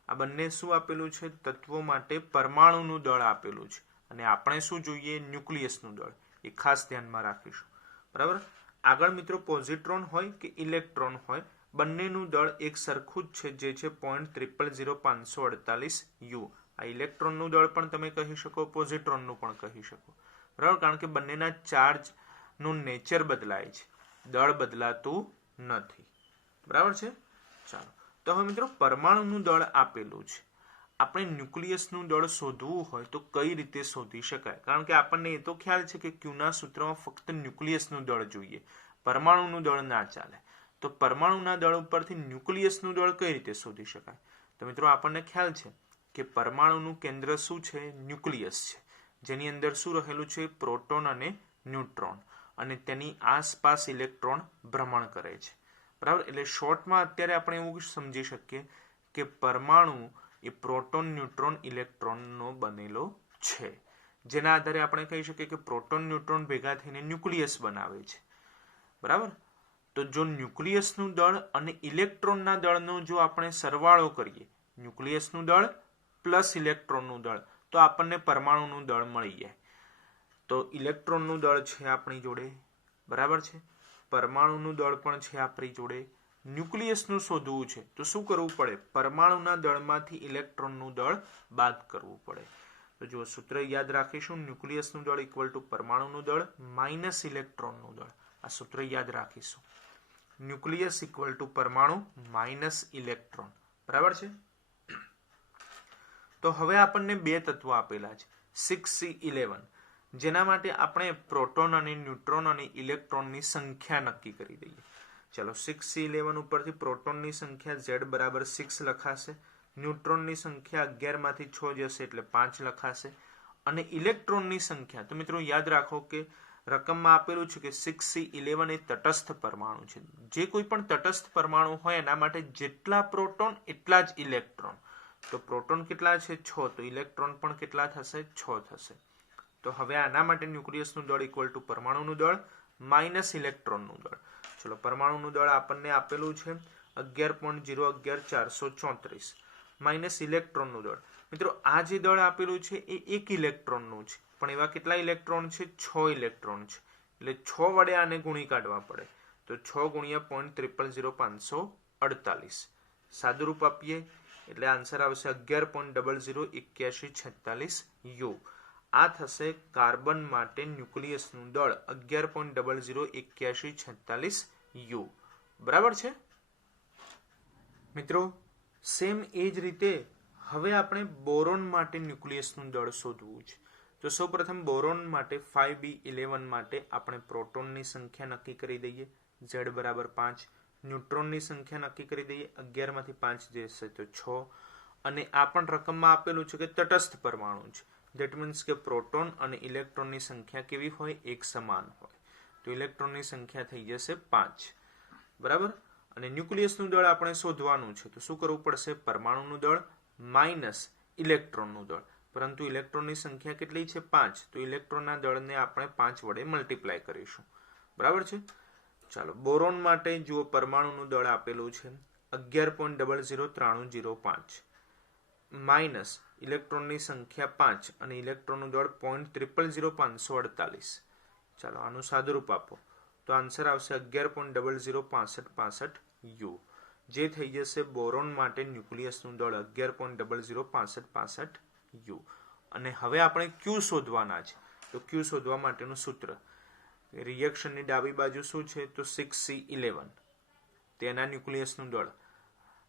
આ બંને શું આપેલું છે? તત્વો માટે પરમાણુનું દળ આપેલું છે. અને આપણે શું જોઈએ? ન્યુક્લિયસનું દળ. એ ખાસ ધ્યાનમાં રાખીશું. બરાબર. આગળ મિત્રો પોઝિટ્રોન હોય કે ઇલેક્ટ્રોન હોય, બંનેનું દળ એક સરખું જ છે, જે છે 0.000548 U. આ ઇલેક્ટ્રોનનું દળ પણ તમે કહી શકો, પોઝિટ્રોનનું પણ કહી શકો. બરાબર, કારણ કે બંનેના ચાર્જનું નેચર બદલાય છે, દળ બદલાતું નથી. બરાબર છે. ચાલો, તો હવે મિત્રો પરમાણુનું દળ આપેલું છે. આપણે ન્યુક્લિયસનું દળ શોધવું હોય તો કઈ રીતે શોધી શકાય? કારણ કે આપણને એ તો ખ્યાલ છે કે Qના સૂત્રમાં ફક્ત ન્યુક્લિયસનું દળ જોઈએ, પરમાણુનું દળ ના ચાલે. તો પરમાણુના દળ ઉપરથી ન્યુક્લિયસનું દળ કઈ રીતે શોધી શકાય? તો મિત્રો આપણને ખ્યાલ છે કે પરમાણુનું કેન્દ્ર શું છે? ન્યુક્લિયસ છે, જેની અંદર શું રહેલું છે? પ્રોટોન અને ન્યુટ્રોન, અને તેની આસપાસ ઇલેક્ટ્રોન ભ્રમણ કરે છે. બરાબર. એટલે શોર્ટમાં અત્યારે આપણે એવું સમજી શકીએ કે પરમાણુ એ પ્રોટોન, ન્યુટ્રોન, ઇલેક્ટ્રોનનો બનેલો છે, જેના આધારે આપણે કહી શકીએ કે પ્રોટોન ન્યુટ્રોન ભેગા થઈને ન્યુક્લિયસ બનાવે છે. બરાબર. તો જો ન્યુક્લિયસનું દળ અને ઇલેક્ટ્રોનના દળનો જો આપણે સરવાળો કરીએ, ન્યુક્લિયસનું દળ પ્લસ ઇલેક્ટ્રોનનું દળ, તો આપણને પરમાણુનું દળ મળી જાય. તો ઇલેક્ટ્રોનનું દળ છે આપણી જોડે, બરાબર છે, પરમાણુનું દળ પણ છે આપણી જોડે. ન્યુક્લિયસનું શોધવું છે તો શું કરવું પડે? પરમાણુના દળમાંથી ઇલેક્ટ્રોનનું દળ બાદ કરવું પડે. તો જો સૂત્ર યાદ રાખીશું, ન્યુક્લિયસનું દળ ઇક્વલ ટુ પરમાણુનું દળ માઇનસ ઇલેક્ટ્રોનનું દળ. આ સૂત્ર યાદ રાખીશું. ન્યુક્લિયસ ઇક્વલ ટુ પરમાણુ માઇનસ ઇલેક્ટ્રોન. બરાબર છે. તો હવે આપણને બે તત્વો આપેલા છે 6C11, જેના માટે આપણે પ્રોટોન અને ન્યુટ્રોન અને ઇલેક્ટ્રોનની સંખ્યા નક્કી કરી દઈએ. ચલો, 6C11 ઉપરથી પ્રોટોનની સંખ્યા Z બરાબર 6 લખાશે, ન્યુટ્રોનની સંખ્યા 11 માંથી 6 જશે એટલે 5 લખાશે, અને ઇલેક્ટ્રોનની સંખ્યા, તો મિત્રો યાદ રાખો કે રકમમાં આપેલું છે કે 6C11 એ તટસ્થ પરમાણુ છે. જે કોઈ પણ તટસ્થ પરમાણુ હોય એના માટે જેટલા પ્રોટોન એટલા જ ઇલેક્ટ્રોન. તો પ્રોટોન કેટલા છે? 6. તો ઇલેક્ટ્રોન પણ કેટલા થશે? 6 થશે. તો હવે આના માટે ન્યુક્લિયસનું દળ ઇક્વલ ટુ પરમાણુનું દળ માઇનસ ઇલેક્ટ્રોનનું દળ. ચલો, પરમાણુનું દળ આપણને આપેલું છે 11.011 માઇનસ ઇલેક્ટ્રોનનું દળ. મિત્રો આ જે દળ આપેલું છે એ 1 ઇલેક્ટ્રોનનું છે, પણ એવા કેટલા ઇલેક્ટ્રોન છે? 6 ઇલેક્ટ્રોન છે. એટલે 6 વડે આને ગુણી કાઢવા પડે. તો 6 ગુણ્યા 0.000548. સાદુરૂપ આપીએ એટલે આન્સર આવશે 11.008146 યુ. આ થશે કાર્બન માટે ન્યુક્લિયસનું દળ 11.008146 યુ. બરાબર છે મિત્રો? સેમ એ જ રીતે હવે આપણે બોરોન માટે ન્યુક્લિયસનું દળ શોધવું છે. તો સૌપ્રથમ બોરોન માટે 5B11 માટે આપણે પ્રોટોનની સંખ્યા નક્કી કરી દઈએ, Z બરાબર 5. ન્યુટ્રોનની સંખ્યા નક્કી કરી દઈએ, 11 માંથી 5 જશે તો 6. અને આ પણ રકમમાં આપેલું છે કે તટસ્થ પરમાણુ છે. ધેટ મીન્સ કે પ્રોટોન અને ઇલેક્ટ્રોનની સંખ્યા કેવી હોય? એક સમાન હોય. તો ઇલેક્ટ્રોનની સંખ્યા થઈ જશે 5. બરાબર? અને ન્યુક્લિયસનું દળ આપણે શોધવાનું છે. તો શું કરવું પડશે? પરમાણુનું દળ માઇનસ ઇલેક્ટ્રોનનું દળ. પરંતુ ઇલેક્ટ્રોનની સંખ્યા કેટલી છે? 5. તો ઇલેક્ટ્રોનના દળને આપણે 5 વડે મલ્ટીપ્લાય કરીશું. બરાબર છે? ચાલો, બોરોન માટે જુઓ, પરમાણુનું દળ આપેલું છે 11.009305 માઇનસ ઇલેક્ટ્રોનની સંખ્યા 5 અને ઇલેક્ટ્રોનનું દળ 0.000548. ચાલો, આનું સાદુરૂપ આપો તો આન્સર આવશે 11.006555 યુ. જે થઈ જશે બોરોન માટે ન્યુક્લિયસનું દળ 11.006555 યુ. અને હવે આપણે ક્યુ શોધવાના છે. તો ક્યુ શોધવા માટેનું સૂત્ર, રિએક્શનની ડાબી બાજુ શું છે? તો 6C11 તેના ન્યુક્લિયસનું દળ,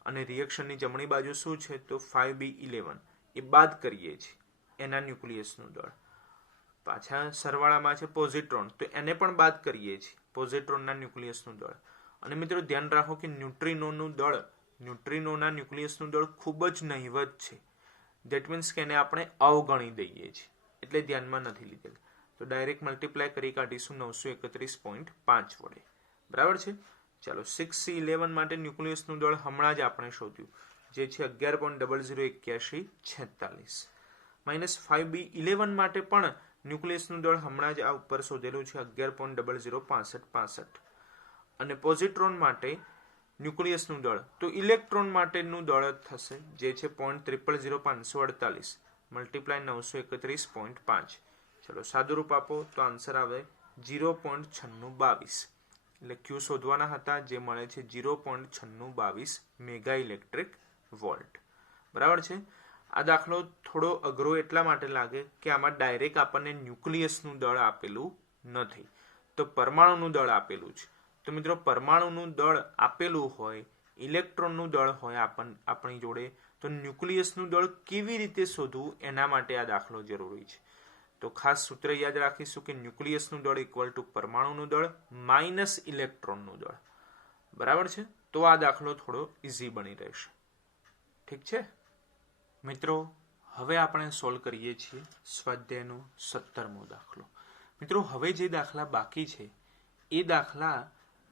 અને રિએક્શનની જમણી બાજુ શું છે? તો 5B11 એ બાદ કરીએ છીએ એના ન્યુક્લિયસનું દળ. પાછા સરવાળામાં છે પોઝિટ્રોન, તો એને પણ બાદ કરીએ છીએ પોઝિટ્રોનના ન્યુક્લિયસનું દળ. અને મિત્રો ધ્યાન રાખો કે ન્યુટ્રિનોના ન્યુક્લિયસનું દળ ખૂબ જ નહિવત છે. ધેટ મીન્સ કે એને આપણે અવગણી દઈએ છીએ, એટલે ધ્યાનમાં નથી લીધેલ. તો ડાયરેક્ટ મલ્ટીપ્લાય કરી કાઢીશું 931.5 વડે. બરાબર છે? ચાલો, 6C11 માટે ન્યુક્લિયસનું દળ હમણાં જ આપણે શોધ્યું, જે છે 11.008146 માઇનસ 5B11 માટે પણ ન્યુક્લિયસનું દળ હમણાં જ આ ઉપર શોધેલું છે 11.006555. અને પોઝિટ્રોન માટે ન્યુક્લિયસનું દળ, તો ઇલેક્ટ્રોન માટેનું દળ જ થશે, જે છે 0.000548 મલ્ટીપ્લાય 931.5. ચલો, સાદુરૂપ આપો તો આન્સર આવે 0.9622. એટલે ક્યુ શોધવાના હતા, જે મળે છે 0.9622 મેગા ઇલેક્ટ્રિક વોલ્ટ. બરાબર છે? આ દાખલો થોડો અઘરો એટલા માટે લાગે કે આમાં ડાયરેક્ટ આપણને ન્યુક્લિયસનું દળ આપેલું નથી, તો પરમાણુનું દળ આપેલું છે. તો મિત્રો પરમાણુનું દળ આપેલું હોય, ઇલેક્ટ્રોનનું દળ હોય આપણી જોડે, તો ન્યુક્લિયસનું દળ કેવી રીતે શોધવું એના માટે આ દાખલો જરૂરી છે. તો ખાસ સૂત્ર યાદ રાખીશું કે ન્યુક્લિયસનું દળ ઇક્વલ ટુ પરમાણુનું દળ માઇનસ ઇલેક્ટ્રોનનું દળ. બરાબર છે? તો આ દાખલો થોડો ઇઝી બની રહેશે. ઠીક છે મિત્રો? હવે આપણે સોલ્વ કરીએ છીએ સ્વાધ્યાયનો 17મો દાખલો. મિત્રો હવે જે દાખલા બાકી છે એ દાખલા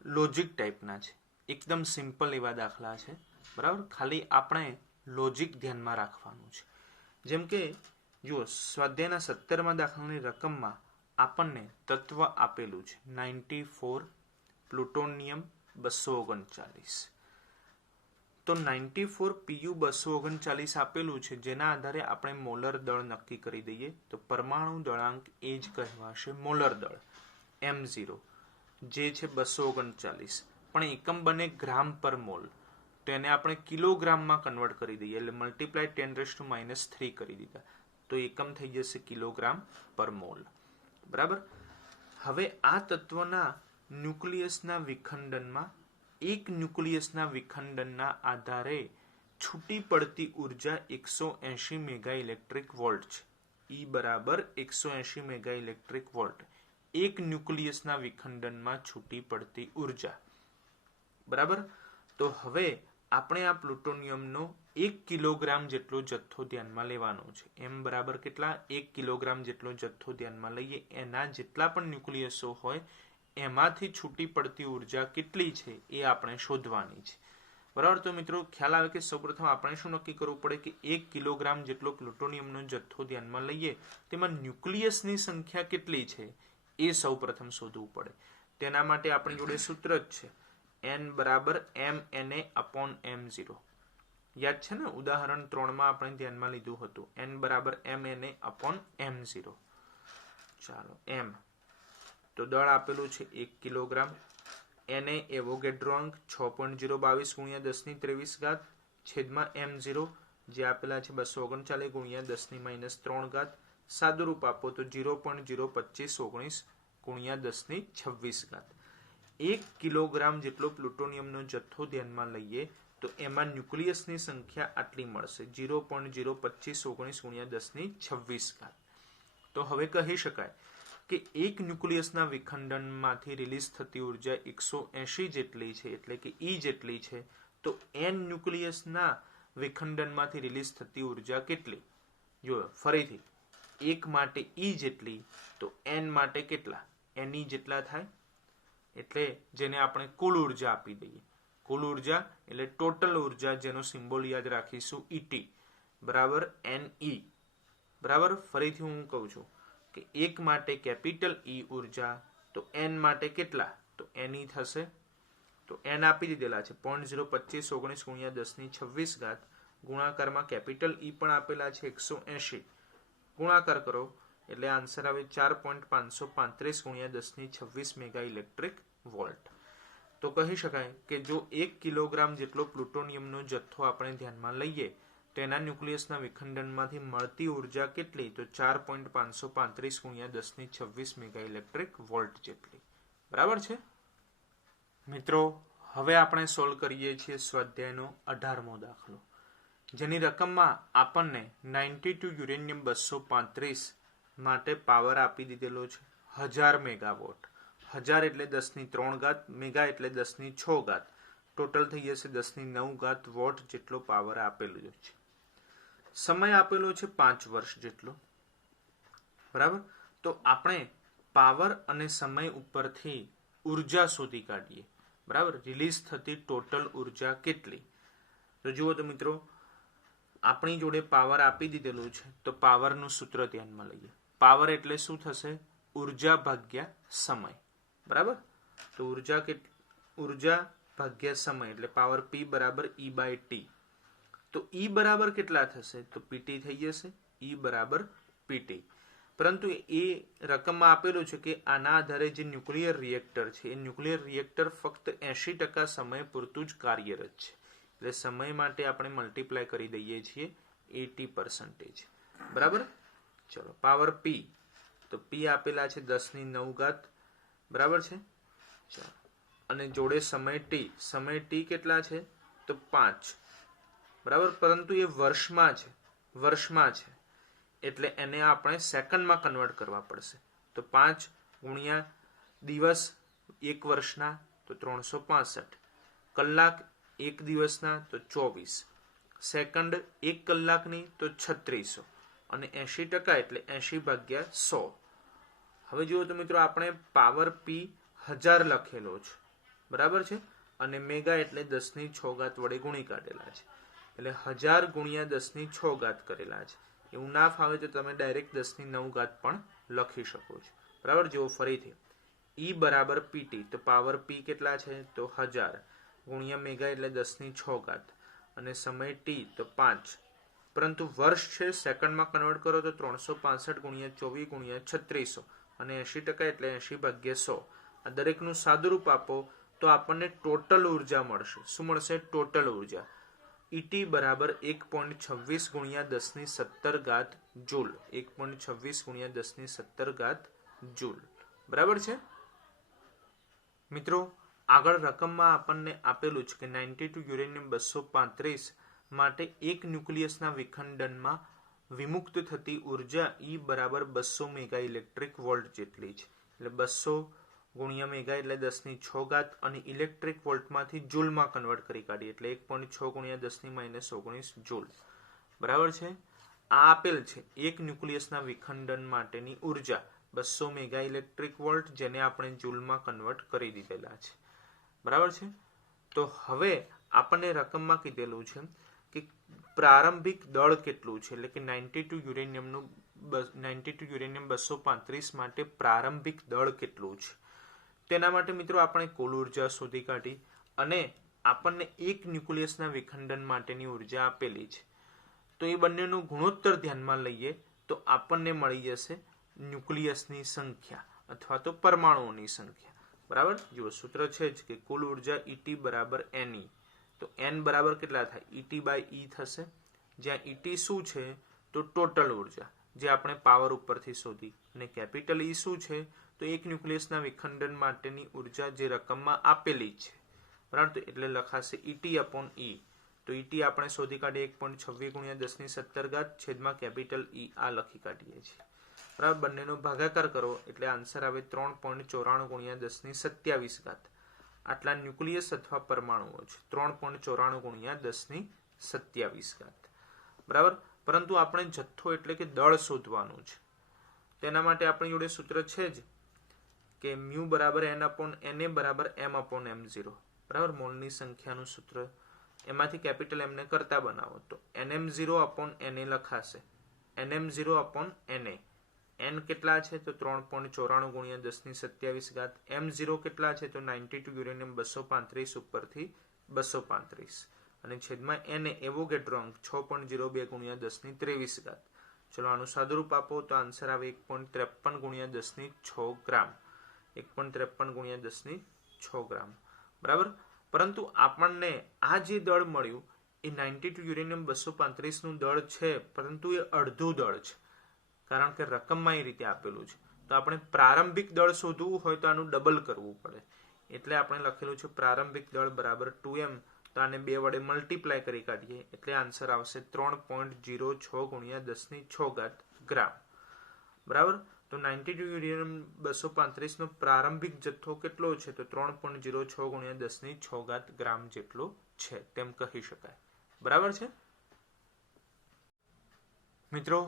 લોજિક ટાઈપના છે, એકદમ સિમ્પલ એવા દાખલા છે. બરાબર? ખાલી આપણે લોજિક ધ્યાનમાં રાખવાનું છે. જેમ કે જુઓ, સ્વાધ્યાયના 17મા દાખલાની રકમમાં આપણને તત્વ આપેલું છે 94 પ્લુટોનિયમ 239. તો 94 Pu 239 આપેલું છે, જેના આધારે આપણે મોલર દળ નક્કી કરી દઈએ. તો પરમાણુ દળાંક એ જ કહેવાશે મોલર દળ M0, જે છે 239, પણ એકમ બને ગ્રામ પર મોલ, તો એને આપણે કિલોગ્રામમાં કન્વર્ટ કરી દઈએ, એટલે મલ્ટીપ્લાય 10⁻³ કરી દીધા, તો એકમ થઈ જશે કિલોગ્રામ પર મોલ. બરાબર? હવે આ તત્વના ન્યુક્લિયસના વિખંડનમાં એક ન્યુક્લિયસના વિખંડનના આધારે છૂટી પડતી ઉર્જા 180 મેગા ઇલેક્ટ્રિક વોલ્ટ છે. E બરાબર 180 મેગા ઇલેક્ટ્રિક વોલ્ટ એક ન્યુક્લિયસના વિખંડનમાં છૂટી પડતી ઉર્જા. બરાબર? તો હવે આપણે આ પ્લુટોનિયમનો 1 કિલોગ્રામ જેટલો જથ્થો ધ્યાનમાં લેવાનો છે. એમ બરાબર કેટલા? 1 કિલોગ્રામ જેટલો જથ્થો ધ્યાનમાં લઈએ. એના જેટલા પણ ન્યુક્લિયસો હોય એમાંથી છૂટી પડતી ઉર્જા કેટલી છે એ આપણે શોધવાની છે. બરાબર. તો મિત્રો ખ્યાલ આવે કે સૌપ્રથમ આપણે શું નક્કી કરવું પડે કે 1 કિલોગ્રામ જેટલો પ્લુટોનિયમનો જથ્થો ધ્યાનમાં લઈએ તેમાં ન્યુક્લિયસની સંખ્યા કેટલી છે એ સૌપ્રથમ શોધવું પડે. તેના માટે આપણી જોડે સૂત્ર જ છે n બરાબર mNa/m0. યાદ છે ને? ઉદાહરણ 3 માં આપણે ધ્યાનમાં લીધું હતું n બરાબર mNa/m0. ચાલો m તો દળ આપેલું છે 1 કિલોગ્રામ. Na એવોગેડ્રો અંક 6.022 × 10^23 છેદમાં m0 જે આપેલા છે 239 × 10^-3 સાદુરૂપ આપો તો 0.02519 × 10^26. 1 કિલોગ્રામ જેટલો પ્લુટોનિયમનો જથ્થો ધ્યાનમાં લઈએ તો એમાં ન્યુક્લિયસની સંખ્યા આટલી મળશે 0.02519 × 10^26. તો હવે કહી શકાય કે એક ન્યુક્લિયસના વિખંડનમાંથી રિલીઝ થતી ઉર્જા 180 જેટલી છે, એટલે કે E જેટલી છે. તો n ન્યુક્લિયસના વિખંડનમાંથી રિલીઝ થતી ઉર્જા કેટલી? જો ફરીથી, 1 માટે E જેટલી તો n માટે કેટલા? Ne જેટલા થાય. એટલે જેને આપણે કુલ ઉર્જા આપી દઈએ. કુલ ઉર્જા એટલે ટોટલ ઉર્જા, જેનો સિમ્બોલ યાદ રાખીશું ET બરાબર Ne. બરાબર. ફરીથી હું કહું છું કે 1 માટે કેપિટલ E ઉર્જા તો n માટે કેટલા? તો Ne થશે. તો n આપી દીધેલા છે 0.02519 × 10^26. ગુણાકારમાં કેપિટલ E પણ આપેલા છે 180. ગુણાકાર કરો એટલે આન્સર આવે 4.535 × 10^26 મેગા ઇલેક્ટ્રિક વોલ્ટ. તો કહી શકાય કે જો 1 કિલોગ્રામ જેટલો પ્લુટોનિયમનો જથ્થો આપણે ધ્યાનમાં લઈએ તો એના ન્યુક્લિયસના વિખંડનમાંથી મળતી ઉર્જા કેટલી? તો 4.535 × 10^26 મેગા ઇલેક્ટ્રિક વોલ્ટ જેટલી. બરાબર છે મિત્રો. હવે આપણે સોલ્વ કરીએ છીએ સ્વાધ્યાયનો 18મો દાખલો, જેની રકમમાં આપણને 92 યુરેનિયમ 235 માટે પાવર આપી દીધેલો છે 1000 મેગાવોટ. 1000 એટલે 10^3, મેગા એટલે 10^6. ટોટલ થઈ જશે 10^9 વોટ જેટલો પાવર આપેલો છે. સમય આપેલો છે 5 વર્ષ જેટલો. બરાબર. તો આપણે પાવર અને સમય ઉપરથી ઉર્જા શોધી કાઢીએ. બરાબર. રિલીઝ થતી ટોટલ ઉર્જા કેટલી? તો જુઓ તો મિત્રો, આપણી જોડે પાવર આપી દીધેલું છે તો પાવરનું સૂત્ર ધ્યાનમાં લઈએ. પાવર એટલે શું થશે? ઉર્જા ભાગ્યા સમય. બરાબર. તો ઉર્જા ભાગ્યા સમય એટલે પાવર P બરાબર E/T. તો E બરાબર કેટલા થશે? તો PT થઈ જશે. E બરાબર PT. પરંતુ એ રકમમાં આપેલું છે કે આના આધારે જે ન્યુક્લિયર રિએક્ટર છે એ ન્યુક્લિયર રિએક્ટર ફક્ત 80% સમય પૂરતું જ કાર્યરત છે. એટલે સમય માટે આપણે મલ્ટીપ્લાય કરી દઈએ છીએ 80%. બરાબર. ચલો, પાવર P તો P આપેલા છે 10^9. બરાબર છે. ચાલો, અને જોડે સમય T. સમય T કેટલા છે? તો 5. બરાબર. પરંતુ એ વર્ષમાં છે એટલે એને આપણે સેકન્ડમાં કન્વર્ટ કરવા પડશે. તો 5 ગુણ્યા દિવસ 1 વર્ષના તો 365, કલાક 1 દિવસના તો 24, સેકન્ડ 1 કલાકની તો 3600 અને 80% એટલે 80/100. હવે જુઓ તો મિત્રો, આપણે પાવર P 1000 લખેલો છે. બરાબર છે. અને મેગા એટલે 10^6 વડે ગુણી કાઢેલા છે. એટલે 1000 ગુણ્યા 10^6 કરેલા છે. એવું ના ફાવે તો તમે ડાયરેક્ટ 10^9 પણ લખી શકો છો. બરાબર. જુઓ ફરીથી, E બરાબર PT. તો પાવર P કેટલા છે? તો 1000 ગુણ્યા મેગા એટલે 10^6 અને સમય T તો 5. પરંતુ વર્ષ છે, સેકન્ડમાં કન્વર્ટ કરો તો 365 ગુણ્યા 24 ગુણ્યા 3600 અને 80% એટલે 80/100. આ દરેકનું સાદુરૂપ આપો તો આપણને ટોટલ ઉર્જા મળશે. શું મળશે? ટોટલ ઉર્જા. ET બરાબર 1.26 ગુણ્યા 10^17 જૂલ. 1.26 ગુણ્યા 10^17 જૂલ. બરાબર છે મિત્રો. આગળ રકમમાં આપણને આપેલું છે કે 92 યુરેનિયમ 235 માટે એક ન્યુક્લિયસના વિખંડનમાં વિમુક્ત થતી ઉર્જા E બરાબર 200 મેગા ઇલેક્ટ્રિક વોલ્ટ જેટલી છે. એટલે 200 ગુણ્યા મેગા એટલે 10⁶ અને ઇલેક્ટ્રિક વોલ્ટમાંથી જૂલમાં કન્વર્ટ કરી કાઢીએ એટલે 1.6 ગુણ્યા 10⁻19 જૂલ. બરાબર છે. આ આપેલ છે એક ન્યુક્લિયસના વિખંડન માટેની ઉર્જા 200 મેગા ઇલેક્ટ્રિક વોલ્ટ, જેને આપણે જૂલમાં કન્વર્ટ કરી દીધેલા છે. બરાબર છે. તો હવે આપણને રકમમાં કીધેલું છે કે પ્રારંભિક દળ કેટલું છે, એટલે કે 92 યુરેનિયમનું 235 માટે પ્રારંભિક દળ કેટલું છે. તેના માટે મિત્રો આપણે કુલ ઉર્જા શોધી કાઢી અને આપણને એક ન્યુક્લિયસના વિખંડન માટેની ઉર્જા આપેલી છે. તો એ બંનેનો ગુણોત્તર ધ્યાનમાં લઈએ તો આપણને મળી જશે ન્યુક્લિયસની સંખ્યા અથવા તો પરમાણુઓની સંખ્યા. બરાબર. જો સૂત્ર છે જ કે કુલ ઉર્જા ET બરાબર Ne. તો n બરાબર કેટલા થાય? ET/E થશે, જ્યાં ET શું છે તો ટોટલ ઉર્જા, જે આપણે પાવર ઉપરથી શોધી, અને કેપિટલ E શું છે તો એક ન્યુક્લિયસના વિખંડન માટેની ઉર્જા જે રકમમાં આપેલી છે. બરાબર. એટલે લખાશે ET/E. તો ET આપણે શોધી કાઢીએ 1.26 ગુણ્યા 10⁻17 છેદમાં કેપિટલ E આ લખી કાઢીએ છીએ. બરાબર. બંનેનો ભાગાકાર કરો એટલે આન્સર આવે 3.94 ગુણ્યા 10⁻27. આટલા ન્યુક્લિયસ અથવા પરમાણુઓ છે. 3.94 ગુણ્યા 10⁻27. બરાબર. પરંતુ આપણે જથ્થો એટલે કે દળ શોધવાનું છે. તેના માટે આપણી જોડે સૂત્ર છે જ કે μ બરાબર n/Na બરાબર m/m0. બરાબર. મોલની સંખ્યાનું સૂત્ર, એમાંથી કેપિટલ M ને કરતા બનાવો તો nm0/Na લખાશે. nm0/Na. n કેટલા છે તો 3.94 ગુણ્યા 10⁻27. m0 કેટલા છે તો 92 યુરેનિયમ 235 ઉપરથી 235 અને છેદમાં Na એવોગેડ્રો અંક 6.02 ગુણ્યા 10⁻23. ચલો આનું સાદુરૂપ આપો તો આન્સર આવે 1.53 ગુણ્યા 10⁶ ગ્રામ. 1.53 ગુણ્યા 10⁶ ગ્રામ. બરાબર. પરંતુ આપણને આ જે દળ મળ્યું એ 92 યુરેનિયમ 235 નું દળ છે, પરંતુ એ અડધું દળ છે, કારણ કે રકમમાં એ રીતે આપેલું છે. તો આપણે પ્રારંભિક દળ શોધવું હોય તો આનું ડબલ કરવું પડે. એટલે આપણે લખેલું છે પ્રારંભિક દળ બરાબર 2m. તો આને 2 વડે મલ્ટીપ્લાય કરી કાઢીએ એટલે આન્સર આવશે 3.06 ગુણ્યા 10⁶ ગ્રામ. બરાબર. તો 92 યુરેનિયમ 235 નો પ્રારંભિક જથ્થો કેટલો છે તો 3.06 ગુણ્યા 10⁶ ગ્રામ જેટલો છે, તેમ કહી શકાય. બરાબર છે મિત્રો.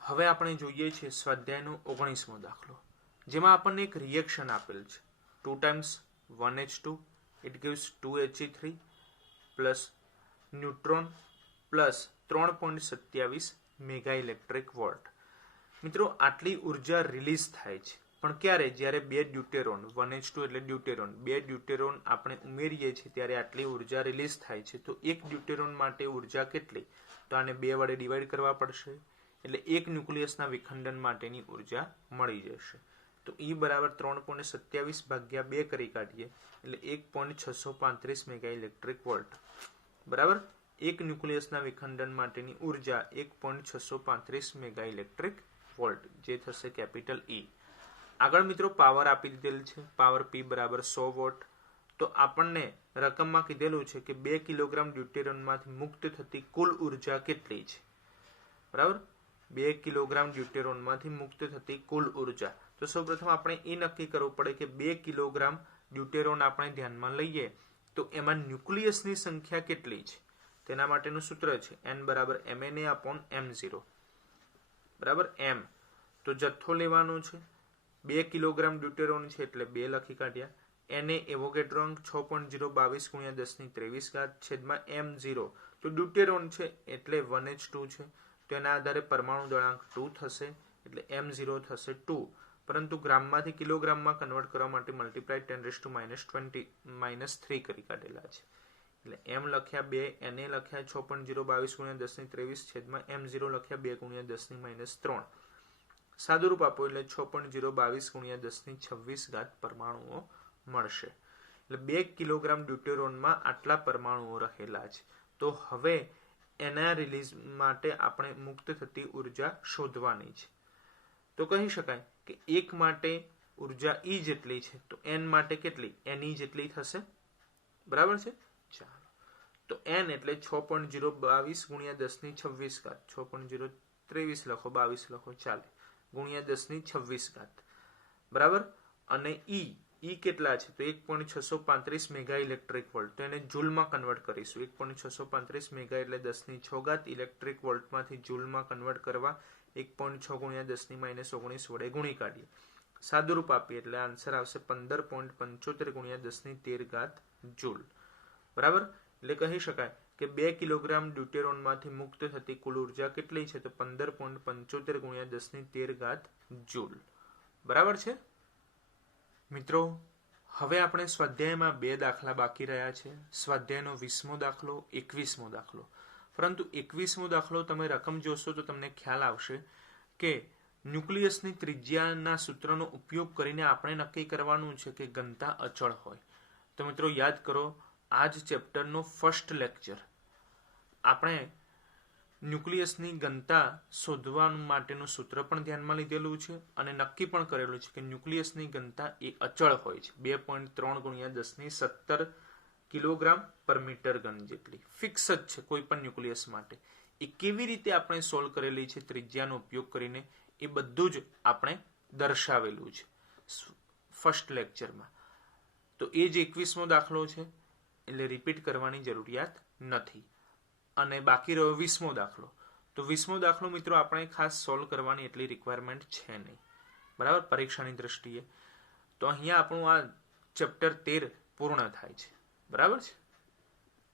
હવે આપણે જોઈએ છીએ સ્વાધ્યાયનો 19મો દાખલો, જેમાં આપણને એક રિએક્શન આપેલ છે. 2 times 1H2 it gives 2He3 plus neutron plus 3.27 mega electric volt. મિત્રો આટલી ઉર્જા રિલીઝ થાય છે, પણ ક્યારે? જ્યારે 2 ડ્યુટેરોન, 1H2 એટલે ડ્યુટેરોન, 2 ડ્યુટેરોન આપણે ઉમેરીએ છીએ ત્યારે આટલી ઉર્જા રિલીઝ થાય છે. તો એક ડ્યુટેરોન માટે ઉર્જા કેટલી? તો આને 2 વડે ડિવાઈડ કરવા પડશે એટલે એક ન્યુક્લિયસના વિખંડન માટેની ઉર્જા મળી જશે. તો E બરાબર 3.27 ભાગ્યા 2 કરી કાઢીએ એટલે 1.635 મેગા ઇલેક્ટ્રિક વોલ્ટ. બરાબર. એક ન્યુક્લિયસના વિખંડન માટેની ઉર્જા 1.635 મેગા ઇલેક્ટ્રિક વોલ્ટ, જે થશે કેપિટલ E. આગળ મિત્રો પાવર આપી દીધેલ છે, પાવર P બરાબર 100 વોટ. તો આપણને રકમમાં કીધેલું છે કે 2 કિલોગ્રામ ડ્યુટેરોનમાંથી મુક્ત થતી કુલ ઉર્જા કેટલી છે. બરાબર. 2 કિલોગ્રામ ડ્યુટેરોનમાંથી મુક્ત થતી કુલ ઉર્જા. તો સૌપ્રથમ આપણે એ નક્કી કરવું પડે કે 2 કિલોગ્રામ ડ્યુટેરોન આપણે ધ્યાનમાં લઈએ તો એમાં ન્યુક્લિયસની સંખ્યા કેટલી છે. તેના માટેનું સૂત્ર છે n બરાબર mna/m0. બરાબર. m તો જથ્થો લેવાનો છે, 2 કિલોગ્રામ ડ્યુટેરોન છે એટલે 2 લખી કાઢ્યા. Na એવોગેડ્રો અંક 6.022 ગુણ્યા 10⁻23 છેદમાં m0. તો ડ્યુટેરોન છે એટલે 1H2 છે, તો એના આધારે પરમાણુ દળાંક 2 થશે એટલે m0 થશે 2. પરંતુ ગ્રામમાંથી કિલોગ્રામમાં કન્વર્ટ કરવા માટે મલ્ટીપ્લાય 10⁻20 -3 કરી કાઢેલા છે. એટલે m લખ્યા 2, Na લખ્યા 6.022 ગુણ્યા 10⁻23 છેદમાં m0 લખ્યા 2 ગુણ્યા 10⁻3. સાદુરૂપ આપો એટલે 6.022 ગુણ્યા 10⁻26 પરમાણુઓ મળશે. એટલે 2 કિલોગ્રામ ડ્યુટેરોનમાં આટલા પરમાણુઓ રહેલા છે. તો હવે એના રિલીઝ માટે આપણે મુક્ત થતી ઉર્જા શોધવાની છે. તો કહી શકાય કે એક માટે ઉર્જા E જેટલી છે, તો n માટે કેટલી? Ne જેટલી થશે. બરાબર છે. ચાલો, તો n એટલે 6.022 ગુણ્યા 10⁻26, 6.023 લખો, 22 લખો, ચાલે, ગુણ્યા 10⁻26. બરાબર. અને E ઈ કેટલા છે? તો 1.635 મેગા ઇલેક્ટ્રિક વોલ્ટ. તો એને જૂલમાં કન્વર્ટ કરીશું. 1.635 મેગા એટલે 10⁴ ઇલેક્ટ્રિક વોલ્ટમાંથી જૂલમાં કન્વર્ટ કરવા 1.6 ગુણ્યા 10⁻⁻19 વડે ગુણી કાઢીએ. સાદુરૂપ આપીએ એટલે આન્સર આવશે 15.75 ગુણ્યા 10⁻13 જૂલ. બરાબર? એટલે કહી શકાય કે 2 કિલોગ્રામ ડ્યુટેરોનમાંથી મુક્ત થતી કુલ ઉર્જા કેટલી છે? તો 15.75 ગુણ્યા 10⁻13 જૂલ. બરાબર છે મિત્રો? હવે આપણે સ્વાધ્યાયમાં 2 દાખલા બાકી રહ્યા છે. સ્વાધ્યાયનો 20મો દાખલો, 21મો દાખલો. પરંતુ 21મો દાખલો તમે રકમ જોશો તો તમને ખ્યાલ આવશે કે ન્યુક્લિયસની ત્રિજ્યાના સૂત્રનો ઉપયોગ કરીને આપણે નક્કી કરવાનું છે કે ઘનતા અચળ હોય. તો મિત્રો યાદ કરો, આ જ ચેપ્ટરનો ફર્સ્ટ લેક્ચર આપણે ન્યુક્લિયસની ઘનતા શોધવા માટેનું સૂત્ર પણ ધ્યાનમાં લીધેલું છે અને નક્કી પણ કરેલું છે કે ન્યુક્લિયસની ઘનતા એ અચળ હોય છે. 2.3 ગુણ્યા 10⁻17 કિલોગ્રામ પર મીટર ઘન જેટલી ફિક્સ જ છે કોઈ પણ ન્યુક્લિયસ માટે. એ કેવી રીતે આપણે સોલ્વ કરેલી છે ત્રિજ્યાનો ઉપયોગ કરીને, એ બધું જ આપણે દર્શાવેલું છે ફર્સ્ટ લેક્ચરમાં. તો એ જ 21મો દાખલો છે એટલે રિપીટ કરવાની જરૂરિયાત નથી. અને બાકી રહ્યો 20મો દાખલો. તો 20મો દાખલો મિત્રો આપણે ખાસ સોલ્વ કરવાની એટલી રિક્વાયરમેન્ટ છે નહીં. બરાબર? પરીક્ષાની દ્રષ્ટિએ. તો અહીંયા આપણું આ ચેપ્ટર 13 પૂર્ણ થાય છે. બરાબર છે?